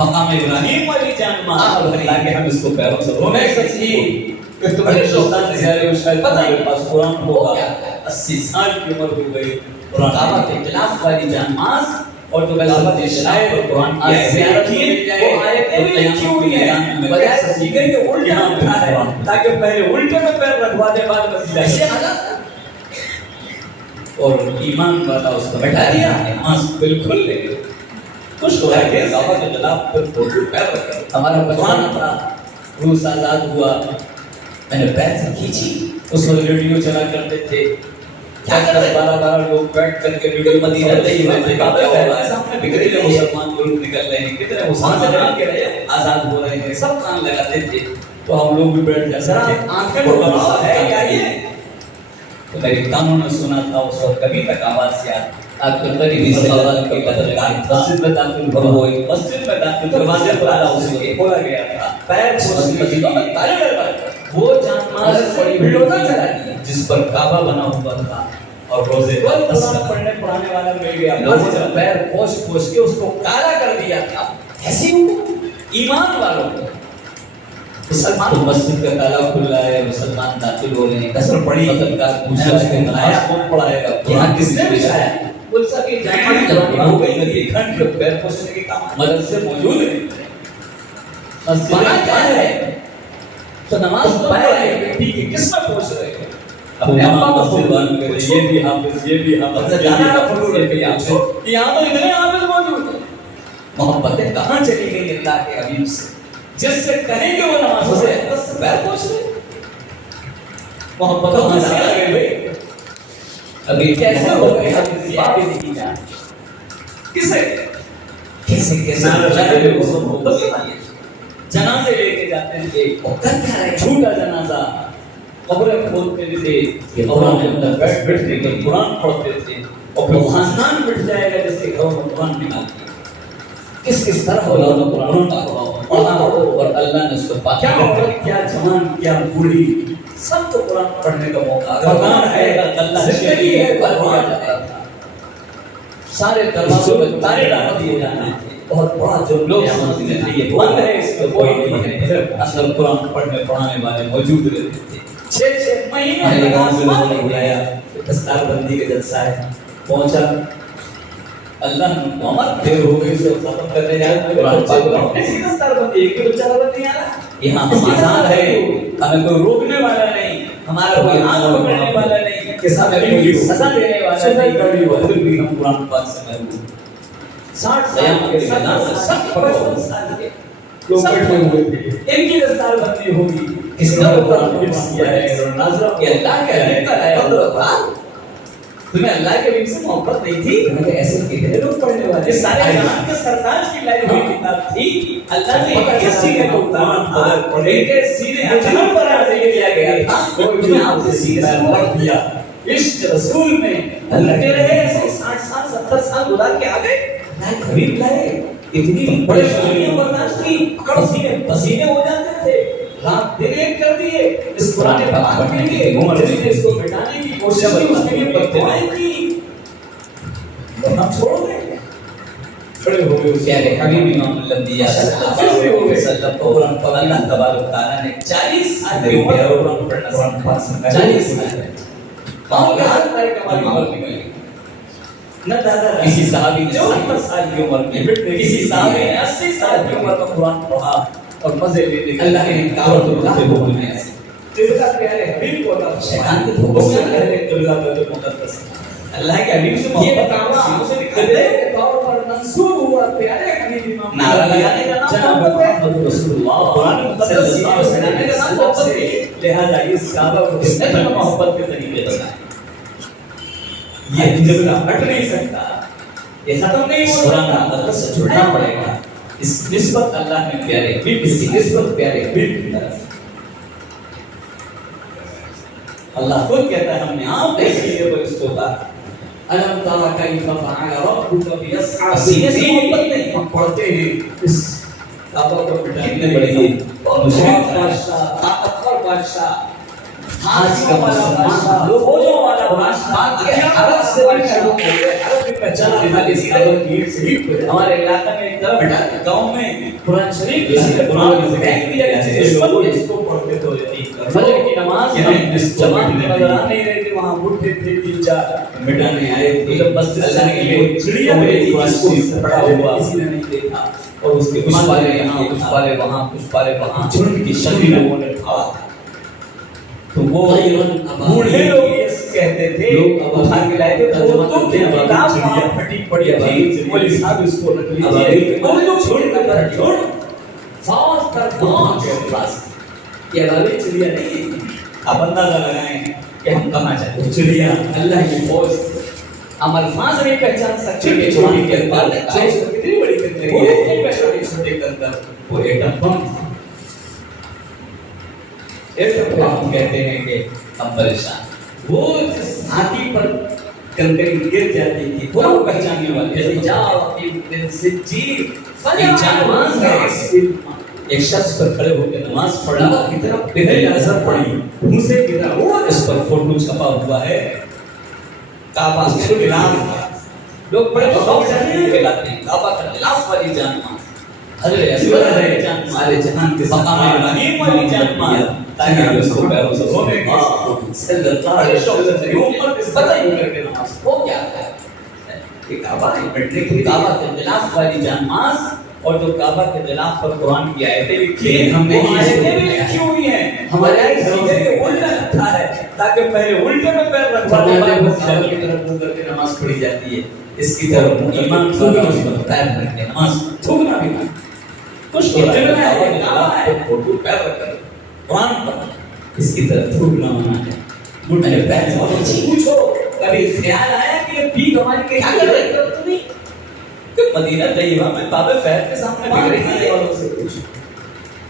مقام ابراہیم والی جانماز، تاکہ ہم اس کو پیروں سے رونے سچی بڑے شوق سے جارے شاید ہمارے پاس قرآن ہوگا، 80 سال کی عمر ہو گئی، قرآن کعبہ کے غلاف والی جانماز اور جو غلافت شاید اور قرآن کی زیارت کی وہ آیتیں بھی لکھی ہوئی ہیں، بجائے سیگے کے الٹا رکھا ہے تاکہ پہلے الٹے میں پیر رکھوا دے بعد میں سیدھا ایسے اور ایمان والا اس کو بیٹھا دیا، نماز بالکل لے گئے، خوش ہو رہا ہے کعبہ کے غلاف پر فوٹو پیر رکھا، ہمارا بچپن تھا، روس آزاد ہوا، میں نے پیر سے کھینچی، اس وقت ریڈیو چلا کرتے تھے، کیا کرتے 12 لوگ بیٹھ کر کے ریڈیو مدینہ رہی ہوئے سامنے بھی کتنے مسلمان لوگ نکل رہے ہیں، کتنے مسلمان کے رہے آزاد ہو رہے ہیں، سب کان لگاتے تھے، تو ہم لوگ بھی بیٹھ جاتے تھے، آنکھیں کو بناؤ ہے کیا یہ؟ تو میری کانوں نے سنا تھا اس وقت کبھی تک آواز یاد آپ کو قریبی سے آواز کی قدرگار مسجد میں داخل ہوئے، مسجد میں داخل دروازے پر آلا اس کو کھولا گیا تھا، پیر کھول مسجدوں میں تالے لگا وہ جانماز بڑی بھیڑوں کا چلا دیا جس پر کعبہ بنا ہوا تھا اور روزے قرآن پڑھنے والا مل گیا، لوگوں نے پیر پوچھ کے اس کو کالا کر دیا تھا، ایسی ایمان والوں کو مسلمان مسجد کا تالا کھلا ہے، مسلمان داخل ہو رہے ہیں، کسر پڑی مطلب کا پوچھا اس نے بنایا کون پڑھائے گا، یہاں کس نے بچھایا، بول سا کہ جانماز ہو گئی ندی کھنڈ پیر پوچھنے کے کام مدد سے موجود ہے، مسجد کیا ہے تو نماز پڑھ رہے ہیں، ٹھیک ہے کس میں پوچھ رہے ہیں اپنے ابا کو فلوان کرے، یہ بھی حافظ یہ بھی حافظ جانا کا فلو رکھے آپ سے کہ یہاں تو اتنے حافظ موجود ہیں، محبتیں کہاں چلی گئی اللہ کے حبیب سے، جس سے کہیں گے وہ نماز سے بس پیر پوچھ رہے، محبت کہاں سے آ گئے بھائی، ابھی کیسے ہو گئے حافظ یہ بھی نہیں جان کسے جنازے لے کے جاتے تھے، چھوٹا جنازہ قبریں کھودتے تھے، قبروں کے اندر بیٹھتے تھے، قرآن پڑھتے تھے، اور پھر خاندان بٹھ جائے گا جس کے گھروں میں قرآن نکالتے کس طرح اولاد قرآن پڑھا اور اللہ نے اس کو پاک کیا عورت کیا جوان کیا بوڑھی سب کو قرآن پڑھنے کا موقع قرآن ہے، اللہ زندگی ہے، پڑھ دیا جاتا تھا، سارے دروازوں میں تالے ڈال دیے جانے تھے، بہت بڑا جو لوگ سمجھتے تھے یہ بند ہے اس میں کوئی نہیں ہے، اصل قرآن پڑھنے پڑھانے والے موجود رہتے تھے، 6 مہینے گاؤں سے لوگوں نے بلایا دستار بندی کا جلسہ ہے، پہنچا اللہ نے محمد دیر ہو گئی سے ختم کرنے جائے قرآن پاک ایسی دستار بندی ایک بھی بچہ نہیں آ رہا، یہاں ہم آزاد ہے، ہمیں کوئی روکنے والا نہیں، ہمارا کوئی ہاتھ پکڑنے والا نہیں، کسی میں کوئی سزا دینے والا نہیں، پھر بھی ہم قرآن پاک سے محروم 60 سال کے بعد سب 55 سال کے لوگ بیٹھے ہوئے تھے، ان کی دستار بندی ہوگی، کس نے قرآن کو حفظ کیا ہے اور ناظرہ کہ اللہ کے حبیب کا ہے قرآن، تمہیں اللہ کے حبیب سے محبت نہیں تھی، تمہیں ایسے کتنے لوگ پڑھنے والے، یہ سارے جہان کے سرتاج کی لائی ہوئی کتاب تھی، اللہ نے ایک سینے کو اتارا تھا اور ایک سینے اجنب پر عرضی کیا گیا تھا، تمہیں آپ سے سینے سے پڑھ دیا، عشق رسول میں لگے رہے ایسے 60 سال 70 سال گزار کے آگئے، اللہ کے حبیب لائے، اتنی بڑے شریعوں برداشت کی، پسینے ہو جاتے تھے، رات دن ایک کر دیے اس قرآن پاک کے لیے، جس نے اس کو مٹانے کی کوشش کی اس کے لیے بددعائیں کی، اور ہم چھوڑ دیں کھڑے ہو گئے پیارے حبیب امام الانبیاء صلی اللہ علیہ وسلم کو قرآن پڑھ اللہ تبارک تعالیٰ نے 40 سال کی عمر میں قرآن پڑھنا قرآن پاک 40 سال ماں کے ہاتھ تاری کمالی عمر نکلی نہ دادا کسی صحابی نے 70 سال کی عمر میں کسی صحابی نے 80 سال کی عمر میں قرآن پڑھا اور مزے لیتے اللہ نے دعوت سے بولنے ایسے تیرا پیارے حبیب کو اللہ شیطان کے دھوکوں سے کہہ رہے تیرا بیت مقدس اللہ کے حبیب سے محبت کا سے نکلے کے طور پر منسوب ہوا پیارے حبیب امام نعرہ لگانے کا نام جناب محمد رسول اللہ قرآن مقدس سے سنانے کا نام محبت ہے، لہذا اس صحابہ کو کس نے محبت کے طریقے بتائے، یہ جملہ ہٹ نہیں سکتا، یہ ختم نہیں ہو قرآن مقدس سے جڑنا پڑے گا، اس نسبت اللہ نے پیارے حبیب اس کی نسبت پیارے حبیب کی طرف اللہ خود کہتا ہے ہم نے آپ اس لیے وہ اس کو کہا الم تر کیف فعل ربک باصحاب سینے سے محبت نہیں ہم پڑھتے ہیں اس کعبہ کو کتنے بڑے یہ مشرق بادشاہ، طاقتور بادشاہ، آج کا مسلمان فوجوں والا بادشاہ، عرب سے عرب کی پہچان والے ہمارے علاقے میں ایک طرف گاؤں میں قرآن شریف کسی نے قرآن پھینک دیا اس کو پڑھتے تو فجر کی نماز جماعت میں نظر آ نہیں رہے تھے، وہاں اٹھتے تھے 3-4 مٹانے آئے تھے جب بس اللہ کے لیے چڑیا میری جس کو پڑا ہوا کسی نے نہیں دیکھا، اور اس کے کچھ پالے یہاں کچھ پالے وہاں کچھ پالے وہاں جھنڈ کی شکل لوگوں نے کھا تو وہ بوڑھے لوگ یہ کہتے تھے لوگ اٹھا کے لائے تھے تو کتاب وہاں پھٹی پڑی تھی، مولوی صاحب اس کو رکھ لیجیے، وہ لوگ چھوڑ کر چھوڑ فوج کر فوج یہ والی چڑیا نہیں ہے، آپ اندازہ لگائیں کہ ہم کہاں جائیں، چڑیا اللہ کی فوج ہم الفاظ نہیں پہچان سکتے کہ چھوٹی کے اندر کتنی بڑی کتنی وہ نہیں پہچانے چھوٹے کے اندر وہ ایٹم بم تھا، ایٹم بم کہتے ہیں کہ ہم پریشان وہ جس ہاتھی پر کنکری گر جاتی تھی وہ پہچاننے والے جاؤ دل سے جی جانماز ہے ایک شخص پر کھڑے ہو کے نماز پڑھا کی طرف بغیر نظر پڑی منہ سے گرا وہ اس پر فوٹو چھپا ہوا ہے کعبہ کے خلاف لوگ بڑے شوق سے کہلاتے ہیں کعبہ کے خلاف والی جانماز حضرت اسود ہے جان سارے جہان کے مقام ابراہیم والی جانماز تاکہ اس کو پیروں سے ہونے کے صلی اللہ علیہ وسلم یوں پر پتہ ہی کر کے نماز وہ کیا ہے کہ کعبہ کے بیٹھنے کے کعبہ کے خلاف والی جانماز اور جو کعبہ کے خلاف پر قرآن کی آیتیں لکھی ہیں ہم نے آیتیں بھی لکھی ہوئی ہیں ہمارے آئے سیدھے کے الٹا رکھا ہے تاکہ پہلے الٹے میں پیر رکھوا دے بعد کی طرف منہ کر کے نماز پڑھی جاتی ہے اس کی طرف ایمان تھوکنا اس پر پیر رکھ کے نماز تھوکنا بھی نہ کچھ تو دل میں ہے کعبہ ہے فوٹو پیر رکھ کر قرآن پر اس کی طرف تھوکنا منع ہے گھٹنے پیر سے پوچھو کبھی خیال آیا کہ یہ پیک ہماری کیا کر رہی ہے تو نہیں مدینہ طیبہ میں باب خیر کے سامنے بک رہی ہے والوں سے پوچھو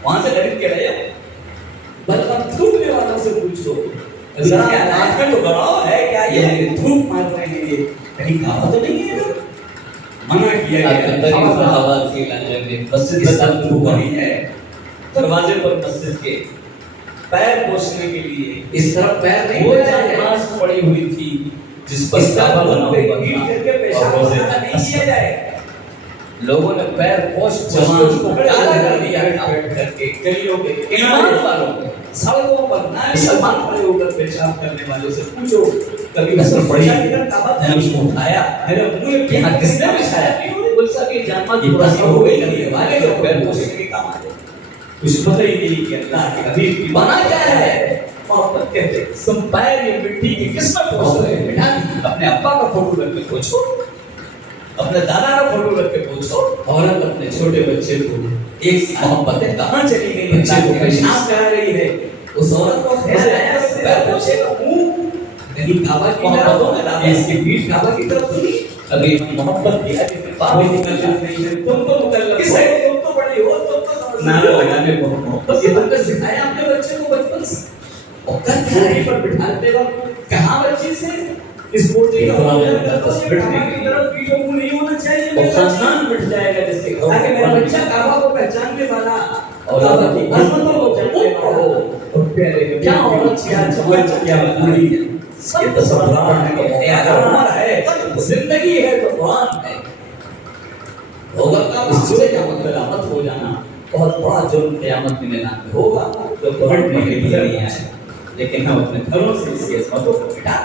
وہاں سے لڑک کے رہے بلکہ تھوکنے والوں سے پوچھو ذرا آنکھ میں تو گراؤ ہے کیا یہ تھوک مار رہے ہیں یہ کہیں کعبہ تو نہیں ہے منع کیا گیا آواز کی لائن مسجد کا ساتھ تھوکا نہیں ہے دروازے پر مسجد کے پیر پوچھنے کے لیے اس طرف پیر نہیں وہ نماز پڑی ہوئی تھی جس پر کعبہ بنا ہوا تھا اور نہیں کیا جائے لوگوں نے پیر پوچھ جوان کو کالا کر دیا کر کے کئی لوگ ایمان والوں سڑکوں پر مسلمان کھڑے ہو کر پیشاب کرنے والوں سے پوچھو کبھی اثر پڑی کعبہ نے اس کو اٹھایا میرے منہ پہ ہاتھ کس نے بچھایا بول سکے جانما کی پرانی ہو گئی کرنے والے جو پیر پوچھنے کے کام آتے کچھ پتہ ہی نہیں کہ اللہ کے حبیب کی بنا کیا ہے محبت کہتے تم پیر یہ مٹی کی کس میں پوچھ رہے ہیں اپنے ابا کا فوٹو رکھ کے پوچھو اپنے دادا کا فوٹو رکھ کے پوچھو عورت اپنے چھوٹے بچے کو ایک محبتیں کہاں چلی گئی بچے کو پیشاب کرا رہی ہے اس عورت کو خیال آیا پیر پوچھے کا منہ کہیں کعبہ کی محبتوں میں ڈالے اس کی پیٹھ کعبہ کی طرف سنی ابھی محبت کیا جتنے بابے مکلف نہیں ہے تم تو مکلف کس ہے تم تو بڑی ہو تم تو نعرہ لگانے کو محبت یہ تم نے سکھایا اپنے بچے کو بچپن سے اور کہیں پر بٹھاتے وقت کہاں بچی سے اس پوٹی کا بٹھنے کی طرف پیٹوں کو نہیں ہونا چاہیے میرا خاندان بٹھ جائے گا جس کے تاکہ میرا بچہ کعبہ کو پہچاننے والا اور کعبہ کی عظمتوں کو جاننے والا اور پیارے کیا عورت کیا جوان کیا بوڑھی ہے یہ تصور کرنے کا معیار ہے زندگی ہے تو قرآن ہے ہوگا اس سے قیامت میں علامت ہو جانا بہت بڑا جرم قیامت میں میدان میں ہوگا جو پڑھنے کے لیے نہیں آئے لیکن ہم اپنے گھروں سے اس کی عظمتوں کو مٹا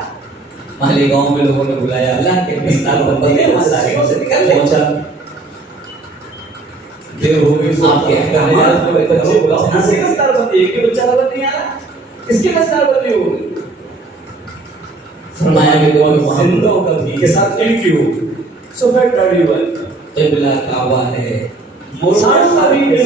مالی گاؤں میں لوگوں نے بلایا اللہ کے مثال بندے مساجدوں سے نکل پہنچا دیر ہو گئی آپ کے احکامات کو بچے کو کہاں سے دستار بندی ایک بھی بچہ بند نہیں آ رہا کس کی دستار بندی ہو گئی فرمایا کہ دونوں زندوں کا بھی کے ساتھ ان کی ہو سو بیٹ ڈاڑی ون قبلہ کعبہ ہے مرسان کا بھی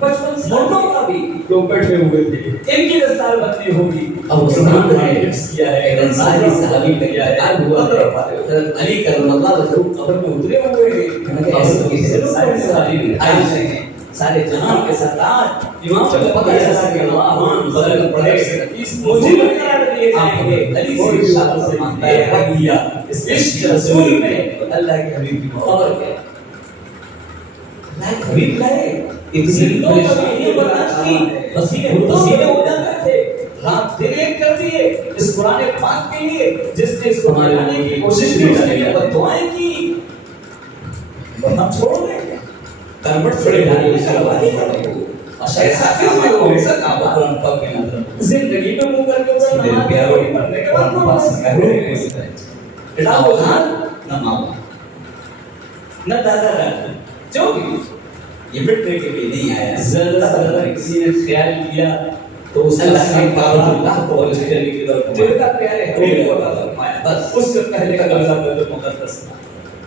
بچپن مردوں کا بھی لوگ بیٹھے ہوئے تھے ان کی دستار بندی ہوگی اب مسلمان نے حفظ کیا ہے انصاری صحابی نے کیا ہے حضرت علی کرم اللہ وجہہ قبر میں اترے ہوئے ہیں قبر کی ساری صحابی نے آئے ہیں سارے جہان کے سردار امام کو پتہ چلا کہ رحمان بدل پڑے مجھے قرار دیے جائیں گے علی سے ارشاد فرماتا ہے حقیہ اس عشق رسول میں اللہ کے حبیب کی محبت ہے اللہ کے حبیب لائے ایک زندوں کا یہ برداشت کی پسینے ہو جاتے تھے رات دن ایک کر دیے اس قرآن پاک کے لیے جس نے اس کو مانے کی کوشش کی دعائیں کی ہم چھوڑ دیں کربٹ چھوڑے جانے کی شروعاتی پڑھے ایسا کس میں ہو ایسا کعبہ قرآن پاک کے نظر زندگی میں منہ کر کے اوپر نماز پڑھنے مرنے کے بعد نماز کرو نہ بہان نہ ماما نہ دادا دادا جو بھی یہ بیٹھنے کے لیے نہیں آیا زیادہ کسی نے خیال کیا تو اس اللہ کے کعبہ اللہ کو اور اس کے نبی کی طرف جو کا پیارے حبیب کو عطا فرمایا بس اس سے پہلے کا لفظ مقدس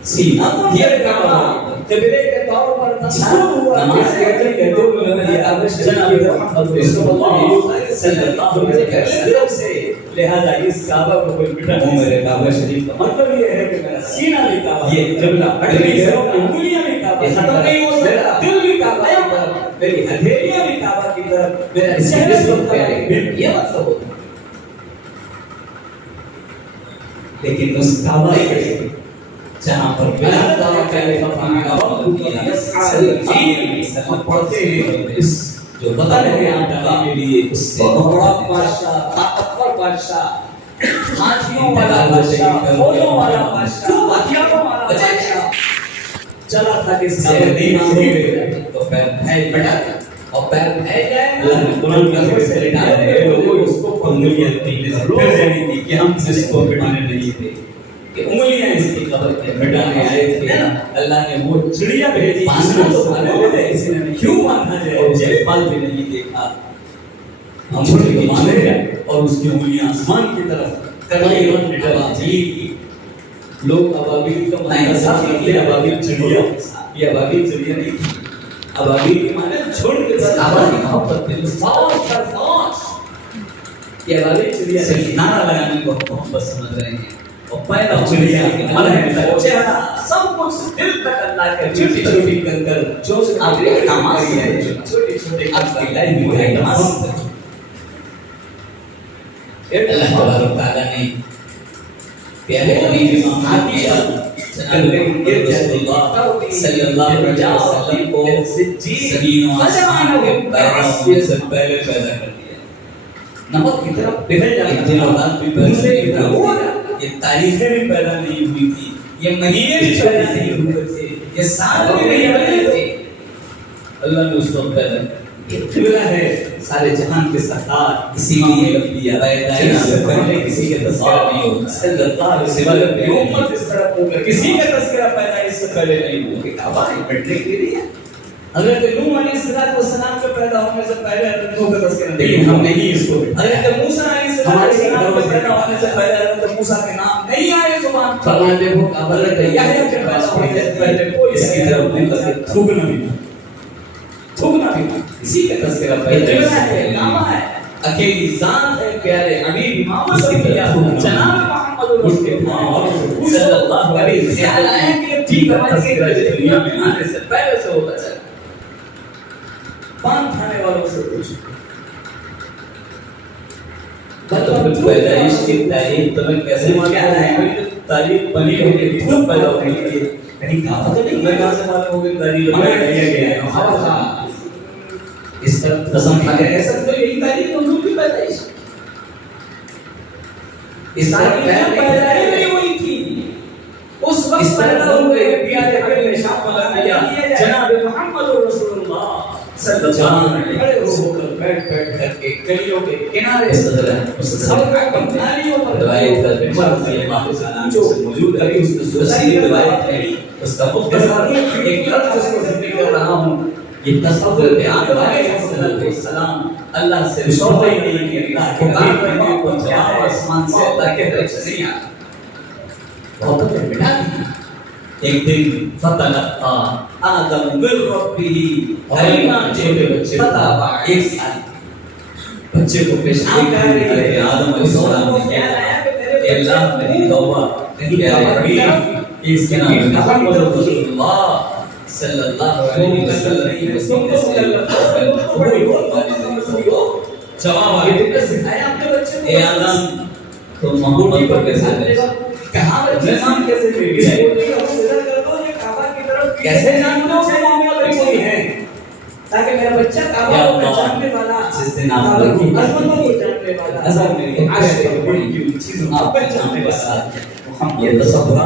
سینا یہ کعبہ قبلے کے طور پر تصور ہوا نماز کے اجر کے دو میں جناب محمد صلی اللہ علیہ وسلم سے لہذا اس کعبہ کو کوئی مٹا نہیں میرے کعبہ شریف کا مطلب یہ ہے کہ میرا سینہ بھی کعبہ یہ قبلہ اٹھنی گھروں کی انگلیاں بھی کعبہ یہ ختم نہیں ہو سکتا دل بھی کعبہ کی طرف میری ہتھیلیاں بھی کعبہ کی طرف میرا چہرہ بھی پیارے یہ مطلب ہوتا لیکن اس کعبہ کے جہاں پر بلا دعویٰ پہلے فرمانے کا وقت کیا سلام پڑھتے ہیں اس جو بتا رہے ہیں آپ کے لیے اس سے بڑا بادشاہ طاقتور بادشاہ ہاتھیوں والا بادشاہ فوجوں والا بادشاہ ہتھیاروں والا بادشاہ چلا تھا کہ سے دین ہوئے تو پیر پھیل پڑا اور پیر پھیل جائے اللہ نے قرآن کا سے ڈالے لوگوں اس کو انگلیاں تینے سے پھر جانی تھی کہ ہم اس کو پھٹانے نہیں تھے کہ انگلیاں اس کی قبر کے مٹانے آئے تھے اللہ نے وہ چڑیا بھیجی باندھنا تو کھانے ہوئے اس نے کیوں باندھا جائے اور جب پال بھی نہیں دیکھا ہم چھوٹی کو باندھے گئے اور اس کی انگلیاں آسمان کی طرف کرنے وقت مٹا جی لوگ ابابیل کا معنی صاف کرتے ابابیل چڑیا یہ ابابیل چڑیا نہیں تھی ابابیل کے معنی چھوڑ کے صحابہ کی محبت میں فوج پر فوج یہ ابابیل چڑیا سے نعرہ لگانے کو محبت سمجھ رہے ہیں اور پیدا چڑیا من ہے چہرہ سب کچھ دل تک اللہ کا چھوٹی چھوٹی کر جو آپ کے نماز ہے چھوٹی چھوٹی آپ کی لائف میں ہے نماز اللہ تبارک تعالیٰ نے پیارے نبی امام کیا جناب رسول اللہ صلی اللہ علیہ وسلم کو زمین و آسمان کے پیدا ہونے سے پہلے پیدا کر دیا نمک کی طرف پگھل جاتا دنوں بھی پیدا نہیں ہوا یہ تاریخیں بھی پیدا نہیں ہوئی تھی یہ مہینے بھی پیدا نہیں ہوئے تھے یہ سال بھی نہیں ہوئے تھے اللہ نے اس کو پیدا کیا یہ قبلہ ہے سارے جہان کے سردار اسی لیے انبیاء پیدائش سے پہلے کسی کے تذکرہ نہیں ہوتا صلی اللہ علیہ وسلم کی امت اس طرح ہوگا کسی کا تذکرہ پیدائش سے پہلے نہیں ہوا کہ کعبہ بٹنے کے لیے حضرت نوح علیہ السلام کے پیدا ہونے سے پہلے حضرت نوح کا تذکرہ نہیں ہم نہیں اس کو حضرت موسیٰ علیہ السلام کے پیدا ہونے سے پہلے حضرت موسیٰ کے نام نہیں آئے زبان فرماتے ہو حضرت یحییٰ کے پیدا ہونے سے پہلے کوئی اس کی طرف نہیں تھوکنا بھی اسی کا تذکرہ پیدا ہے نامہ ہے اکیلی ذات ہے پیارے حبیب امام صلی اللہ جناب محمد رسول اللہ صلی اللہ علیہ وسلم ہے کہ ٹھیک ہے دنیا میں آنے سے پہلے سے ہوتا چلا پان کھانے والوں سے پوچھو پیدائش کی تاریخ تمہیں کیسے معلوم ہے تاریخ بنی ہوگی خود پیدا ہونے کے لیے یعنی کہا تو نہیں میں کہاں سے معلوم ہوگی تاریخ ہمیں دیا گیا ہے اس کا قسم کھا کے کہہ سکتے ہو یہی تاریخ حضور کی پیدائش اس تاریخ میں پیدائش نہیں ہوئی تھی اس وقت پیدا ہوئے پیارے حبیب نے شام لگا دیا جناب محمد رسول اللہ صلی اللہ علیہ وسلم کھڑے ہو کر بیٹھ کر کے کلیوں کے کنارے صدر ہیں سب کا کناریوں پر روایت کر عمر رضی اللہ عنہ جو موجود ہے اس دوسری روایت ہے اس کا مختصر ایک لفظ جس کو ذکر کر رہا ہوں یہ تصور بیان ہے السلام اللہ سے شوق ہی نہیں کہ اللہ کے کام میں کو جواب آسمان سے اللہ کے طرف سے نہیں آتا بہت بڑا ایک دن فتلقى آدم من ربه کلمات چھوٹے بچے فتح ایک سال بچے کو پیش نہیں کر رہے کہ آدم علیہ السلام نے کیا کہ اللہ میری توبہ اس کے نام محمد رسول اللہ صلی اللہ علیہ وسلم جواب آ گیا سکھایا آپ نے بچے اے آدم تو محمد پر کیسے گئے کہاں بچے نام کیسے لے گئے کیسے جانتے ہو کہ محمد کوئی ہے تاکہ میرا بچہ کعبہ کو پہچاننے والا جس دن آپ کعبہ کی عظمتوں کو جاننے والا نظر میری عاشق اور بڑی کی چیزوں آپ پہچاننے والا محمد تصور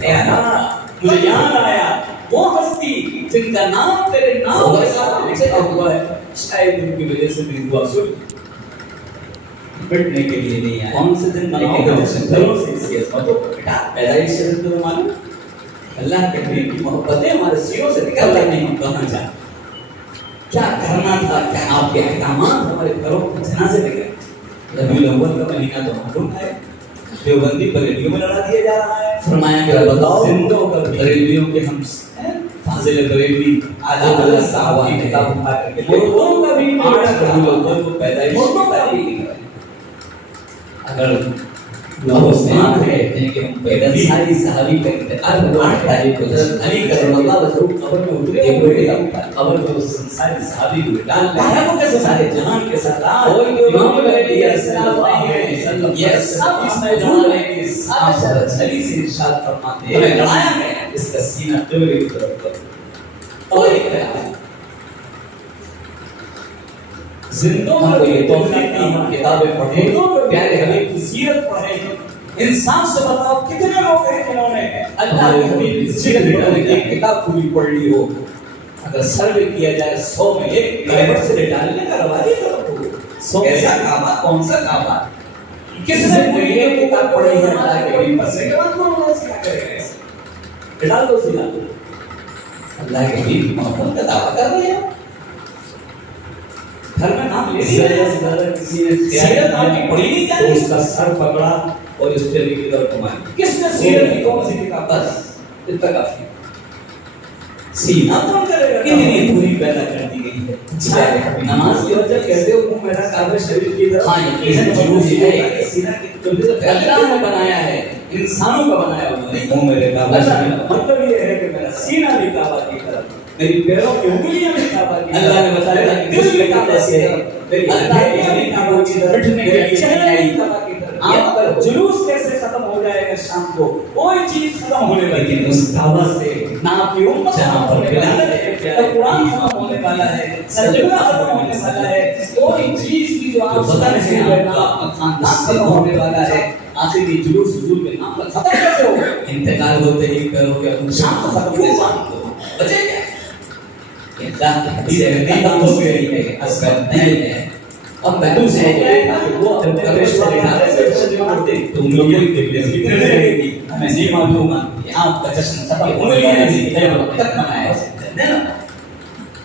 اے اللہ مجھے یاد آیا وہ ہستی جن کا نام تیرے نام کے ساتھ لکھا ہوا ہے شاید ان کی وجہ سے میری دعا سن بٹنے کے لیے نہیں آیا کون سے دن مناؤ گا دلوں سے اس کی عظمتوں کو بیٹا پیدائش سے تو معلوم اللہ کے حبیب کی محبتیں ہمارے سینوں سے نکل رہی ہیں کہاں جا کیا کرنا تھا کیا آپ کے احکامات ہمارے گھروں کو جنازے میں گئے ربیع الاول کا مہینہ تو معلوم ہے دیوبندی بریلیوں میں لڑا دیا جا رہا ہے فرمایا کہ بتاؤ زندوں کا بریلیوں کے ہم فاضل بریلی آداب اللہ صاحب کی کتاب اٹھا کر کے مردوں کا بھی ربیع الاول کو پیدائش کی تاریخ اگر مسلمان کہتے ہیں کہ ہم پیدا ساری صحابی کا انتقال 8 تاریخ کو علی کرم اللہ وجہہ قبر میں اترے ہوئے قبر میں ساری صحابی کو ڈال لایا کو کیسے سارے جہان کے سردار امام علی السلام علیہ یہ سب اس میں جان رہے ہیں سارے علی سے ارشاد فرماتے ہیں لڑایا گیا اس کا سینہ قبر کی طرف کر اور ایک ہے زندوں ہم میں کو یہ توفیق دی ہم کتابیں پڑھیں پیارے حبیب کی سیرت پڑھیں انسان سے بتاؤ کتنے لوگ ہیں جنہوں نے اللہ کے حبیب کی سیرت پڑھنے کی ایک کتاب پوری پڑھ لی ہو اگر سروے کیا جائے 100 میں ایک ڈرائیور سے ڈالنے کا رواج ہی کرو کیسا کعبہ کون سا کعبہ کس نے یہ کتاب پڑھی ہے اللہ کے حبیب پر سے کہ بات کو کیا کرے گا ڈال دو سیدھا اللہ کے حبیب کی محبت کا دعویٰ کر رہے ہیں گھر میں نام لے لیا کسی نے سیرت آپ کی پڑھی نہیں تو جاتی اس کا سر پکڑا اور اس چلی کی طرف گھمائی کس نے سیرت کی کون سی کتاب بس اتنا کافی سینہ کون کرے گا کتنی پوری پیدا کر دی گئی ہے نماز کی وجہ کہتے ہو منہ میرا کعبہ شریف کی طرف ہاں یقیناً ضرور ہے سینہ کی تو اللہ نے بنایا ہے انسانوں کا بنایا ہوا نہیں منہ میرے کعبہ شریف مطلب یہ ہے کہ میرا سینہ بھی کعبہ کی طرف میری پیروں کی انگلیاں بھی کعبہ کی اللہ نے بتایا کہ دل بھی کعبہ سے میری اللہ بھی کعبہ کی طرف میرے چہرے بھی کعبہ کی طرف آپ کا جلوس کیسے ختم ہو جائے گا شام کو کوئی چیز ختم ہونے والی لیکن اس کعبہ سے نہ آپ کی امت جہاں پر قرآن ختم ہونے والا ہے سجدہ ختم ہونے والا ہے کوئی چیز کی جو آپ پتہ نہیں ہے آپ کا خاندان ختم ہونے والا ہے آخر یہ جلوس حضور کے نام پر ختم کیسے ہو گئے انتقال ہوتے ہی کرو کہ اپنے شام کو ختم ہونے شام کو بچے کیا اللہ کی حدیث ہے نہیں ہو گئی ہے اس کا نہیں ہے اب میں تم سے کیا ہے کہ وہ اپنے پریشور کے نارے سے چلے مارتے تم لوگوں کی طبیعت کتنے رہے گی ہمیں نہیں معلوم ہے آپ کا جشن ختم ہونے والا نہیں ہے تک منایا ہے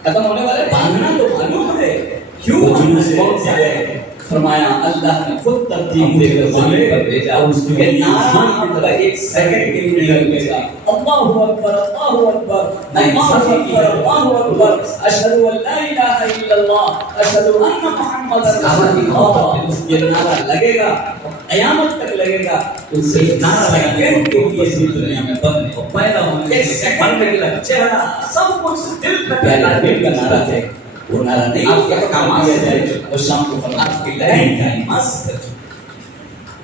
ختم ہونے والے باندھنا تو معلوم ہے کیوں جلوس کون سا ہے فرمایا اللہ نے خود ترتیب دے کر زمین پر بھیجا اور اس کے نارا مطلب ایک سیکنڈ کے لیے نہیں بھیجا اللہ اکبر اللہ اکبر اشہد ان لا الہ الا اللہ اشہد ان محمد رسول اللہ اس کے نعرہ لگے گا قیامت تک لگے گا اس سے نارا لگا کہ اس دنیا میں بند ہے پیدا ہونے ایک سیکنڈ کے لیے چہرہ سب کچھ دل پہ پہلا دل کا نعرہ ہے وہ نعرہ نہیں آپ کے احکامات سے جائے اور شام کو آپ کی لڑائی کا ایمان سے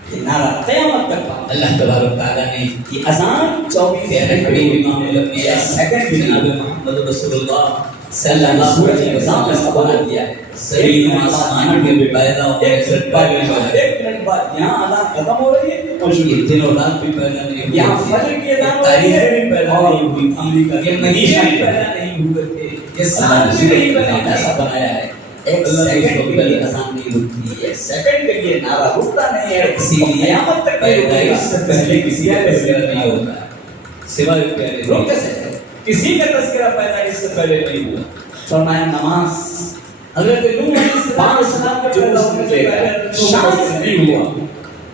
یہ نعرہ قیامت تک اللہ تبارک تعالیٰ نے یہ اذان 24 پیارے حبیب امام الانبیاء سیکنڈ جناب محمد رسول اللہ صلی اللہ علیہ نظام کا وسلم سوال دیا ہے سبھی آسمان کے پیدا ہونے سے پہلے ایک منٹ بعد یہاں اذان ختم ہو رہی ہے اور یہ دن اور رات بھی پیدا نہیں ہوئی یہاں فجر کی اذان ہو رہی تاریخ ہے بھی پیدا نہیں ہوئی امریکہ کے مہینے بھی مہینے پیدا نہیں ہوئے تھے یہ اللہ سال بھی نہیں نے بنے ایسا بنایا ہے ایک سیکنڈ کے لیے اذان نہیں رکتی ہے سیکنڈ کے لیے نعرہ رکتا نہیں ہے اسی لیے قیامت تک نہیں رکے پیدائش سے گا پہلے کسی کا تذکرہ نہیں ہوتا سوائے پیارے رک کیسے ہے کسی کا تذکرہ پیدائش سے پہلے نہیں ہوا فرمایا نماز حضرت نوح علیہ السلام کے پیدا ہونے سے پہلے شام سے نہیں ہوا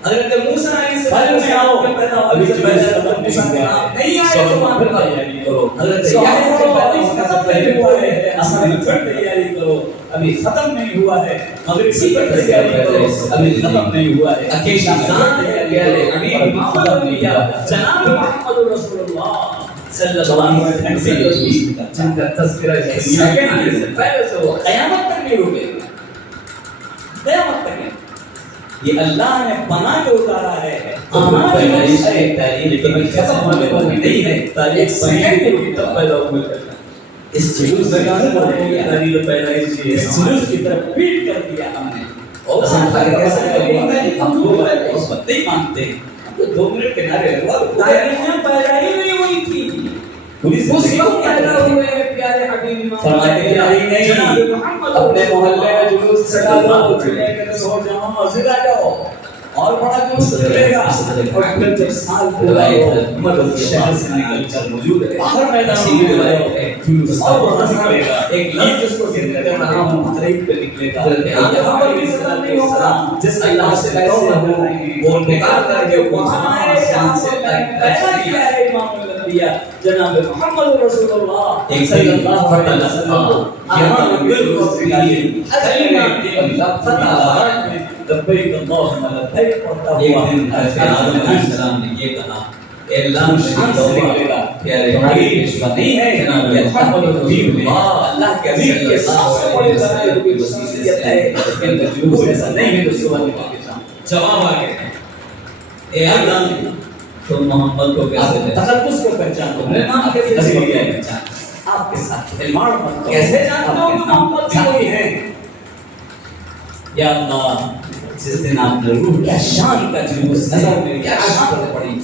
حضرت موسیٰ علیہ السلام کے پیدا ہونے سے پہلے حضرت موسیٰ کے نام نہیں آئے تو وہاں پر تیاری کرو حضرت یعقوب کے پیدا ہونے سے پہلے ہوا ہے اصل میں پھر تیاری کرو ابھی ختم نہیں ہوا ہے مغرب کی تیاری کرو ابھی ختم نہیں ہوا ہے اکیشا ذات تیاری کرو ابھی ختم نہیں ہوا جناب محمد رسول اللہ صلی اللہ علیہ وسلم جن کا تذکرہ اس دنیا کے آنے سے پہلے سے ہوا قیامت تک نہیں رکے گا، قیامت تک نہیں۔ یہ اللہ نے بنا کے اتارا ہے، ہماری تعلیم ختم ہونے والی نہیں ہے، تاریخ سیکنڈ کی تب پیدا ہوئے کرنا اس جلوس سے اس جلوس کی طرف پیٹ کر دیا ہم نے، اور ہم دو بات نہیں مانتے، ہم تو 2 منٹ کنارے لگوا تاریخیں پیدا ہی نہیں ہوئی تھی، اس وقت پیدا ہوئے ہیں پیارے حبیب امام فرماتے ہیں جناب محمد اپنے محلے میں جلوس سٹا دو، چلے کے سو جاؤ مسجد آ جاؤ اور بڑا جلوس چلے گا، اور پھر جب سال پورا ہو عمر شہر سے نکل کر موجود ہے باہر میدان میں لگائے جلوس اور وہاں سے نکلے گا ایک لفظ جس کو کہتے ہیں نام محرم پہ نکلے گا، یہاں پر بھی صدا نہیں ہوگا جس اللہ سے کہو وہ نکال کر کے وہاں آئے جہاں سے پیدا کیا ہے امام جناب محمد رسول اللہ صلی اللہ علیہ وسلم، یہاں بالکل سکھائی لبیک اللہم لبیک پڑھتا ہوا ایک دن آدم علیہ السلام نے یہ کہا اے اللہ شان سے نکلے گا پیارے حبیب نہیں ہے جناب محمد رسول اللہ اللہ کے حبیب کے ساتھ سے بڑے بنائے ہوئے خصوصیت ہے لیکن تجربہ ایسا نہیں ہے تو سوال کے ساتھ جواب آ گئے اے آدم تو محمد کو کیسے تقدس کو پہچانو، میرے نام کیسے لیا ہے پہچان آپ کے ساتھ علم کیسے جانتا ہوں کہ محمد بھی وہی ہے، یا اللہ جس دن آپ نے روح کیا شان کا جلوس نظر میں کیا شان پڑی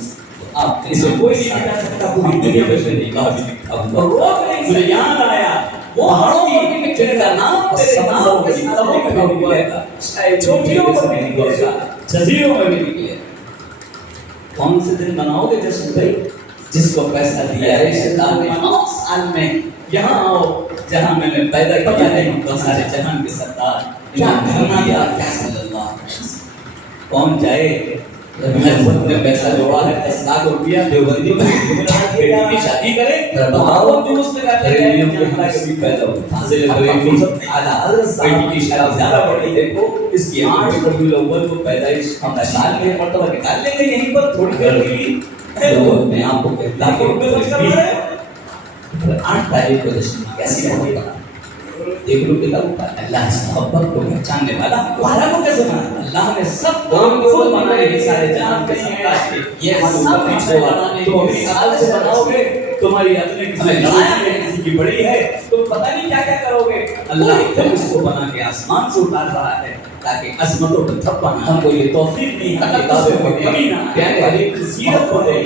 آپ اسے کوئی نہیں بتا سکتا، پوری دنیا میں سے نہیں کہا اور روح نہیں مجھے یاد آیا وہ پہاڑوں کی جن کا نام تیرے نام کے ساتھ لکھا ہوا ہے، چوٹیوں پر بھی نکلے گا، جزیروں میں بھی نکلے گا، کون سے دن مناؤ گے جشن بھائی جس کو پیسہ دیا ہے شیطان نے 9 سال میں یہاں آؤ جہاں میں نے پیدا کیا ہے تو سارے جہان کے سردار کیا دھرنا دیا کیا صلی اللہ علیہ وسلم کون جائے خود نے پیسہ جوڑا ہے 10 لاکھ روپیہ دیوبندی میں بیٹی کی شادی کرے تو آؤ جلوس لگاتے ہیں کہ کبھی پیدا ہو فاضل بریلوی اعلیٰ حضرت صاحب کی شادی زیادہ بڑی دیکھو اس کی 8 ربیع الاول کو پیدائش ہم سال میں مرتبہ نکال لیں گے یہیں پر تھوڑی دیر کے لیے میں آپ کو کہتا ہوں 8 تاریخ کو جشن کیسی ہوگا دیکھ لو کہ اللہ سے محبت کو پہچاننے والا وعدہ کو کیسے بنا اللہ نے سب کو بنائے سارے جہان کے سب یہ سب کو بنانے تو اپنی سال سے بناؤ گے تمہاری اپنے کسی لڑائی میں کسی کی بڑی ہے تم پتہ نہیں کیا کیا کرو گے اللہ خود اس کو بنا کے آسمان سے اتار رہا ہے تاکہ عظمتوں کو تھپانا ہم کو یہ توفیق نہیں ہے کہ کبھی نہ پیارے حبیب کی سیرت کو دے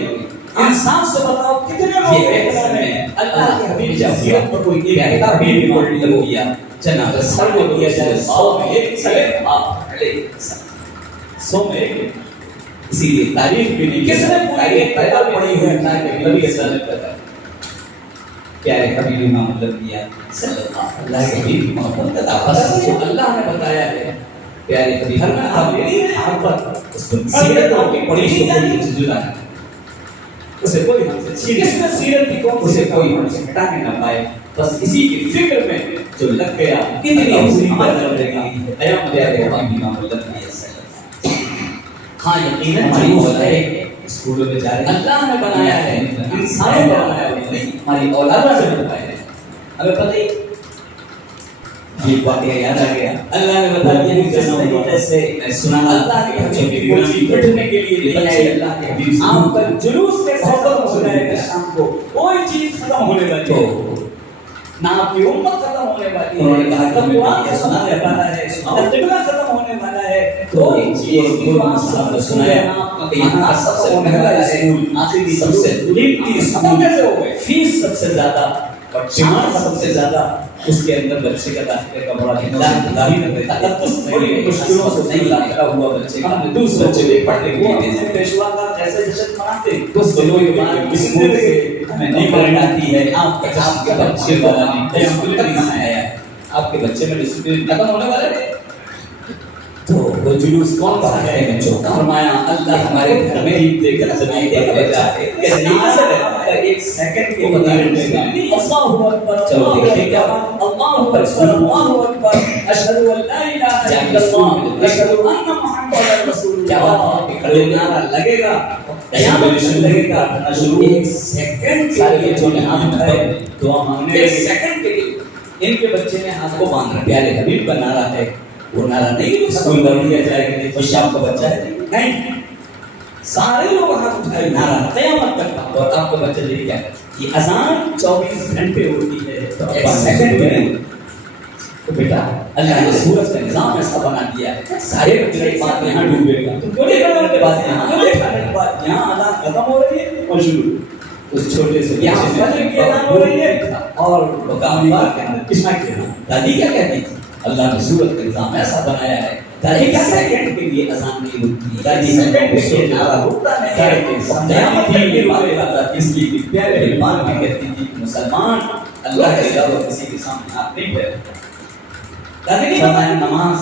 انسان سے بتاؤ کتنے لوگ ہیں اللہ کے حبیب کی سیرت پر کوئی پیارے حبیب کو لگ دیا جناب سر کو دیا جائے 100 میں ایک سلام آپ علیہ السلام 100 میں ایک اسی لیے تاریخ بھی نہیں کس نے پوری پیدا پڑی ہے تاکہ نبی صلی اللہ علیہ وسلم پیارے حبیب امام الانبیاء صلی اللہ کے حبیب کی محبت کا دعویٰ جو اللہ نے بتایا ہے پیارے حبیب ہر میں آپ میری محبت اس کو سیرت کی پڑی جدا ہے اسے کوئی ہم سے کس میں سیرت کی کون اسے کوئی ہم سے ہٹانے نہ پائے بس اسی کی فکر میں جو لگ گیا کتنی حسنی بدل رہے گی ایام پیارے حبیب امام الانبیاء صلی اللہ علیہ وسلم ہاں یقیناً ہماری اولاد اسکولوں میں جا رہے ہیں اللہ نے بنایا ہے انسان نے بنایا ہے نہیں ہماری اولاد سے بنایا ہے ہمیں پتہ ہی یہ واقعہ یاد آ گیا اللہ نے بتا دیا کہ جس طریقے سے سنا اللہ کے بچوں کی روزی کٹنے کے لیے بچے اللہ کے حبیب عام پر جلوس کے سبب ہو جائے گا شام کو کوئی چیز ختم ہونے والی ہے نہ آپ کی امت ختم ہونے والی ہے انہوں نے کہا کہ قرآن کے سنانے والا ہے قبلہ ختم ہونے والا ہے کوئی چیز قرآن صاحب نے سنایا کہ یہاں سب سے مہنگا اسکول آخری سب سے قیمتی اسکول کیسے ہو گئے فیس سب سے زیادہ اور ڈیمانڈ سب سے زیادہ اس کے اندر بچے کا داخلے کا بڑا امتحان تقدس بڑی مشکلوں سے نہیں لایا ہوا بچے کا ہم نے دوسرے بچے بھی پڑھنے کے لیے پیشوا کا کیسے جشن مناتے اس بلو یہ بات اسکول سے ہمیں نہیں پڑھنا آتی ہے آپ کے بچے والا نہیں ڈسپلن نہیں آیا ہے آپ کے بچے میں ڈسپلن ختم ہونے والے ہیں تو وہ جلوس کون سا ہے بچوں کا فرمایا اللہ ہمارے گھر میں ہی دیکھ کر سنائی دے کر جاتے کہ نماز ہے ایک سیکنڈ کے بتا رہے ہیں اللہ اکبر چلو دیکھیں کیا اللہ اکبر اللہ اکبر اشہد ان لا الہ الا اللہ اشہد ان محمد رسول اللہ کیا بات ہے، کھڑے نعرہ لگے گا، قیامت تک لگے گا، شروع ایک سیکنڈ سارے بچوں نے ہاتھ اٹھائے دعا مانگنے، ایک سیکنڈ کے لیے ان کے بچے نے ہاتھ کو باندھ رکھا، پیارے حبیب کا نعرہ ہے، وہ نعرہ نہیں اسکول کر دیا جائے کہ دیکھو شام کا بچہ ہے، نہیں، سارے لوگ ہاتھ اٹھائے، نعرہ قیامت تک کا، اور آپ کا بچہ لے کیا یہ اذان 24 گھنٹے ہوتی ہے، ایک سیکنڈ میں نہیں، تو بیٹا اللہ نے سورج کا نظام ایسا بنا دیا ہے، سارے بچے کے بعد یہاں ڈوبے گا، تو کیوں نہیں کرنے کے بعد یہاں کیوں نہیں کرنے کے بعد یہاں اذان ختم ہو رہی ہے اور شروع اس چھوٹے سے یہاں فجر کی اذان ہو رہی ہے اور مقامی بات کے اندر کس میں کہنا دادی کیا کہتی تھی، اللہ نے سورج کا نظام ایسا بنایا ہے، دادی کیا سیکنڈ کے لیے اذان نہیں رکتی، دادی سیکنڈ کے لیے نعرہ رکتا نہیں، قیامت تک یہ بات کرتا تھی، اس لیے پیارے ایمان میں کہتی تھی کہ مسلمان اللہ کے علاوہ کسی کے سامنے ہاتھ نہیں پھیلاتا، دادی نے فرمایا نماز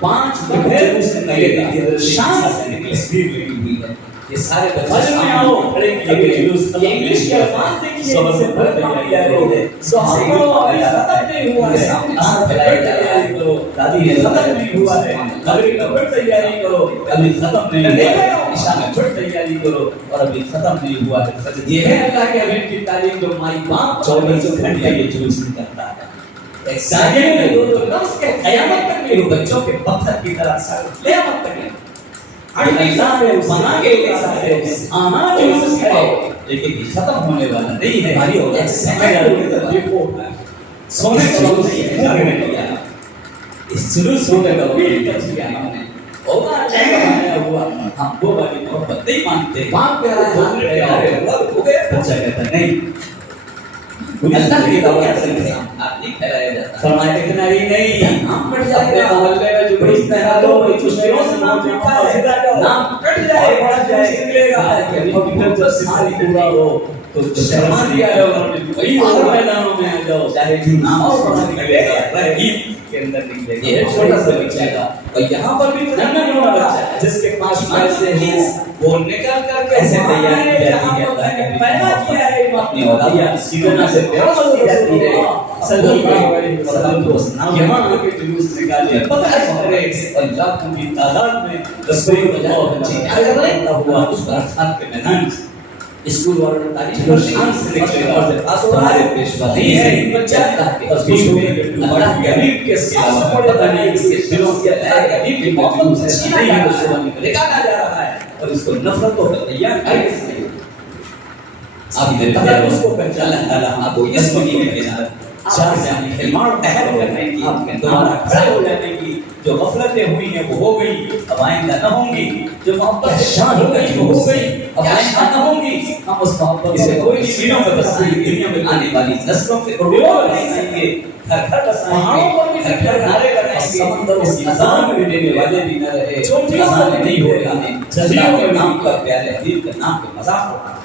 5 دوپہر سے نکلے گا، شام سے نکلے، اسپیڈ لگی ہوئی ہے، یہ سارے بچے میں آؤ کھڑے کیے گئے، انگلش کے الفاظ دیکھیے، صبر سے بڑھ تیاری آ رہی ہے، صحابہ ابھی ختم نہیں ہوا ہے، آسان پھیلائی تیاری کرو، دادی نے ختم نہیں ہوا ہے، مغرب کا پھر تیاری کرو، ابھی ختم نہیں ہوا ہے، عشاء میں پھر تیاری کرو، اور ابھی ختم نہیں ہوا ہے، یہ ہے اللہ کے حبیب کی تعلیم جو مائی باپ 24 گھنٹے یہ جلوس نہیں کرتا ہے، ایک سیکنڈ میں دو لفظ کے قیامت تک نہیں، بچوں کے پتھر کی طرح سر قیامت تک نہیں، بنا کے آنا جو ہے لیکن یہ ختم ہونے والا نہیں ہے، ہماری ایک سیکنڈ دیکھو سونے کا نہیں ہے، اس جلوس ہونے کا بھی کیا ہم نے ہوگا چاہیے ہوا، ہم وہ والی محبت نہیں مانتے، باپ پیارے ہو گئے، بچہ کہتا نہیں، اللہ کی دعوت سے آپ نہیں پھیلایا جاتا، فرمایا اتنا ہی نہیں، ہم پڑھ جائے گا محلے میں جو بڑی استحادوں میں چشتیوں سے نام لکھا ہے، نام کٹ جائے پڑھ جائے نکلے گا، کہ پھر جب ساری پورا ہو تو شرما دیا ہے اور کئی اور میدانوں میں آ جاؤ، چاہے جو نام اور پڑھا نکلے گا ترغیب کے اندر نکلے گا، یہ چھوٹا سا بچہ گا، اور یہاں پر بھی ننھا ننھا بچہ جس کے پاس پیسے ہیں وہ نکل کر کے ایسے تیاری کی جاتی ہے، اللہ نے پیدا کیا ہے اپنی اولاد سیدنا سے پیغمبر کی جاتی ہے صلی اللہ علیہ وسلم، یہاں کے جلوس نکالے پتہ ہے اللہ کی تعداد میں رسول اللہ کیا ہوا اس کا ساتھ کے میدان اسکول والوں نے تاریخ اور شان سے نکلے اور خاص ہمارے پیشوا نہیں ہے بچہ اللہ کے حبیب کے ساتھ پتہ نہیں اس کے دلوں سے اللہ کے حبیب کی محبت سے نہیں ہے رسول اللہ نے کہا جا رہا ہے اور اس کو نفرتوں پر تیار ہے اس نے آپ ادھر تک اس کو پہچان اللہ تعالی آپ کو اس کو نہیں کہنا چار سے ہمیں خلمار اہل کرنے کی آپ کے دوبارہ کھڑے ہو جانے کی جو غفلتیں ہوئی ہیں وہ ہو گئی اب آئندہ نہ ہوں گی، جو محبت شان ہو گئی وہ ہو گئی اب آئندہ نہ ہوں گی، ہم اس محبت سے کوئی چیزوں میں بسائیں گے، دنیا میں آنے والی نسلوں کے پرویور بسائیں گے، گھر گھر بسائیں گے، گھر گھر نعرے لگائیں گے، سمندروں کی اذان بھی دینے والے بھی نہ رہے، چھوٹی اذانیں نہیں ہو رہی ہیں، جزیروں کے نام پر پیارے حبیب کے نام پہ مذاق ہو رہا ہے،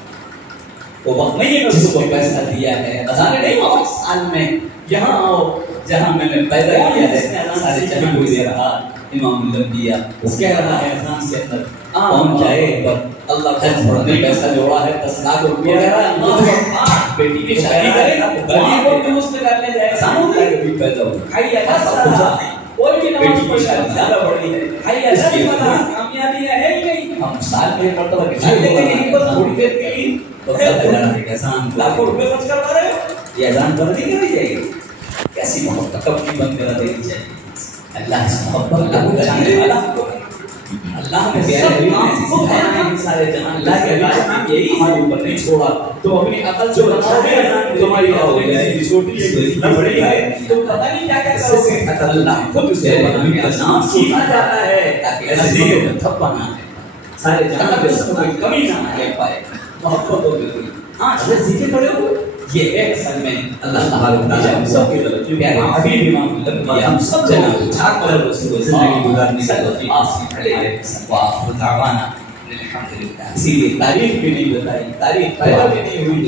وہ وقت نہیں ہے اس کو پیسہ دیا ہے، اذانیں نہیں ہو سال میں یہاں آؤ جہاں میں نے پیدا کیا ہے، سارے جہاں کو دے رہا امام الانبیاء اس کہہ رہا ہے اذان سے اندر پہنچ جائے پر اللہ کا نے پیسہ جوڑا ہے 10 لاکھ روپیہ کہہ رہا ہے اللہ بیٹی کی شادی کرے نا غریبوں کے اس میں کرنے جائے اذانوں کا بھی پیدا ہو کھائی ایسا کوئی بھی نماز پڑھ شاید زیادہ بڑی ہے کھائی ایسا کامیابی ہے ہی نہیں، ہم سال میں مرتبہ کھائی لیتے ہیں بس تھوڑی دیر کے لیے تو اذان لاکھوں روپے خرچ کروا رہے ہو، یہ اذان بند نہیں کرنی چاہیے، کیسی محبت کب نہیں بند کرا دینی چاہیے، اللہ سے محبت کا جانے والا اللہ نے سب کام کو ہے سارے جہاں اللہ کے حبیب یہی ہمارے اوپر نہیں چھوڑا، تو اپنی عقل جو رکھا ہے تمہاری عقل ہے چھوٹی ہے بڑی ہے تو پتہ نہیں کیا کیا کرو گے، اللہ خود اسے نبی کا نام سیکھا جاتا ہے تاکہ ایسے تھپا نہ ہے، سارے جہاں پہ اس کو کوئی کمی نہ آ پائے، محبت ہو گئی، ہاں اگر سیکھے پڑے ہو یہ ہے اصل میں اللہ تبارک و تعالی ہم سب کی طرف پیارے حبیب امام الانبیاء ہم سب جناب چھاک پر رسول زندگی گزارنے کی آس کھڑے ہیں، وآخر دعوانا الحمدللہ، اسی لیے تاریخ بھی نہیں بتائی، تاریخ پیدا بھی نہیں ہوئی۔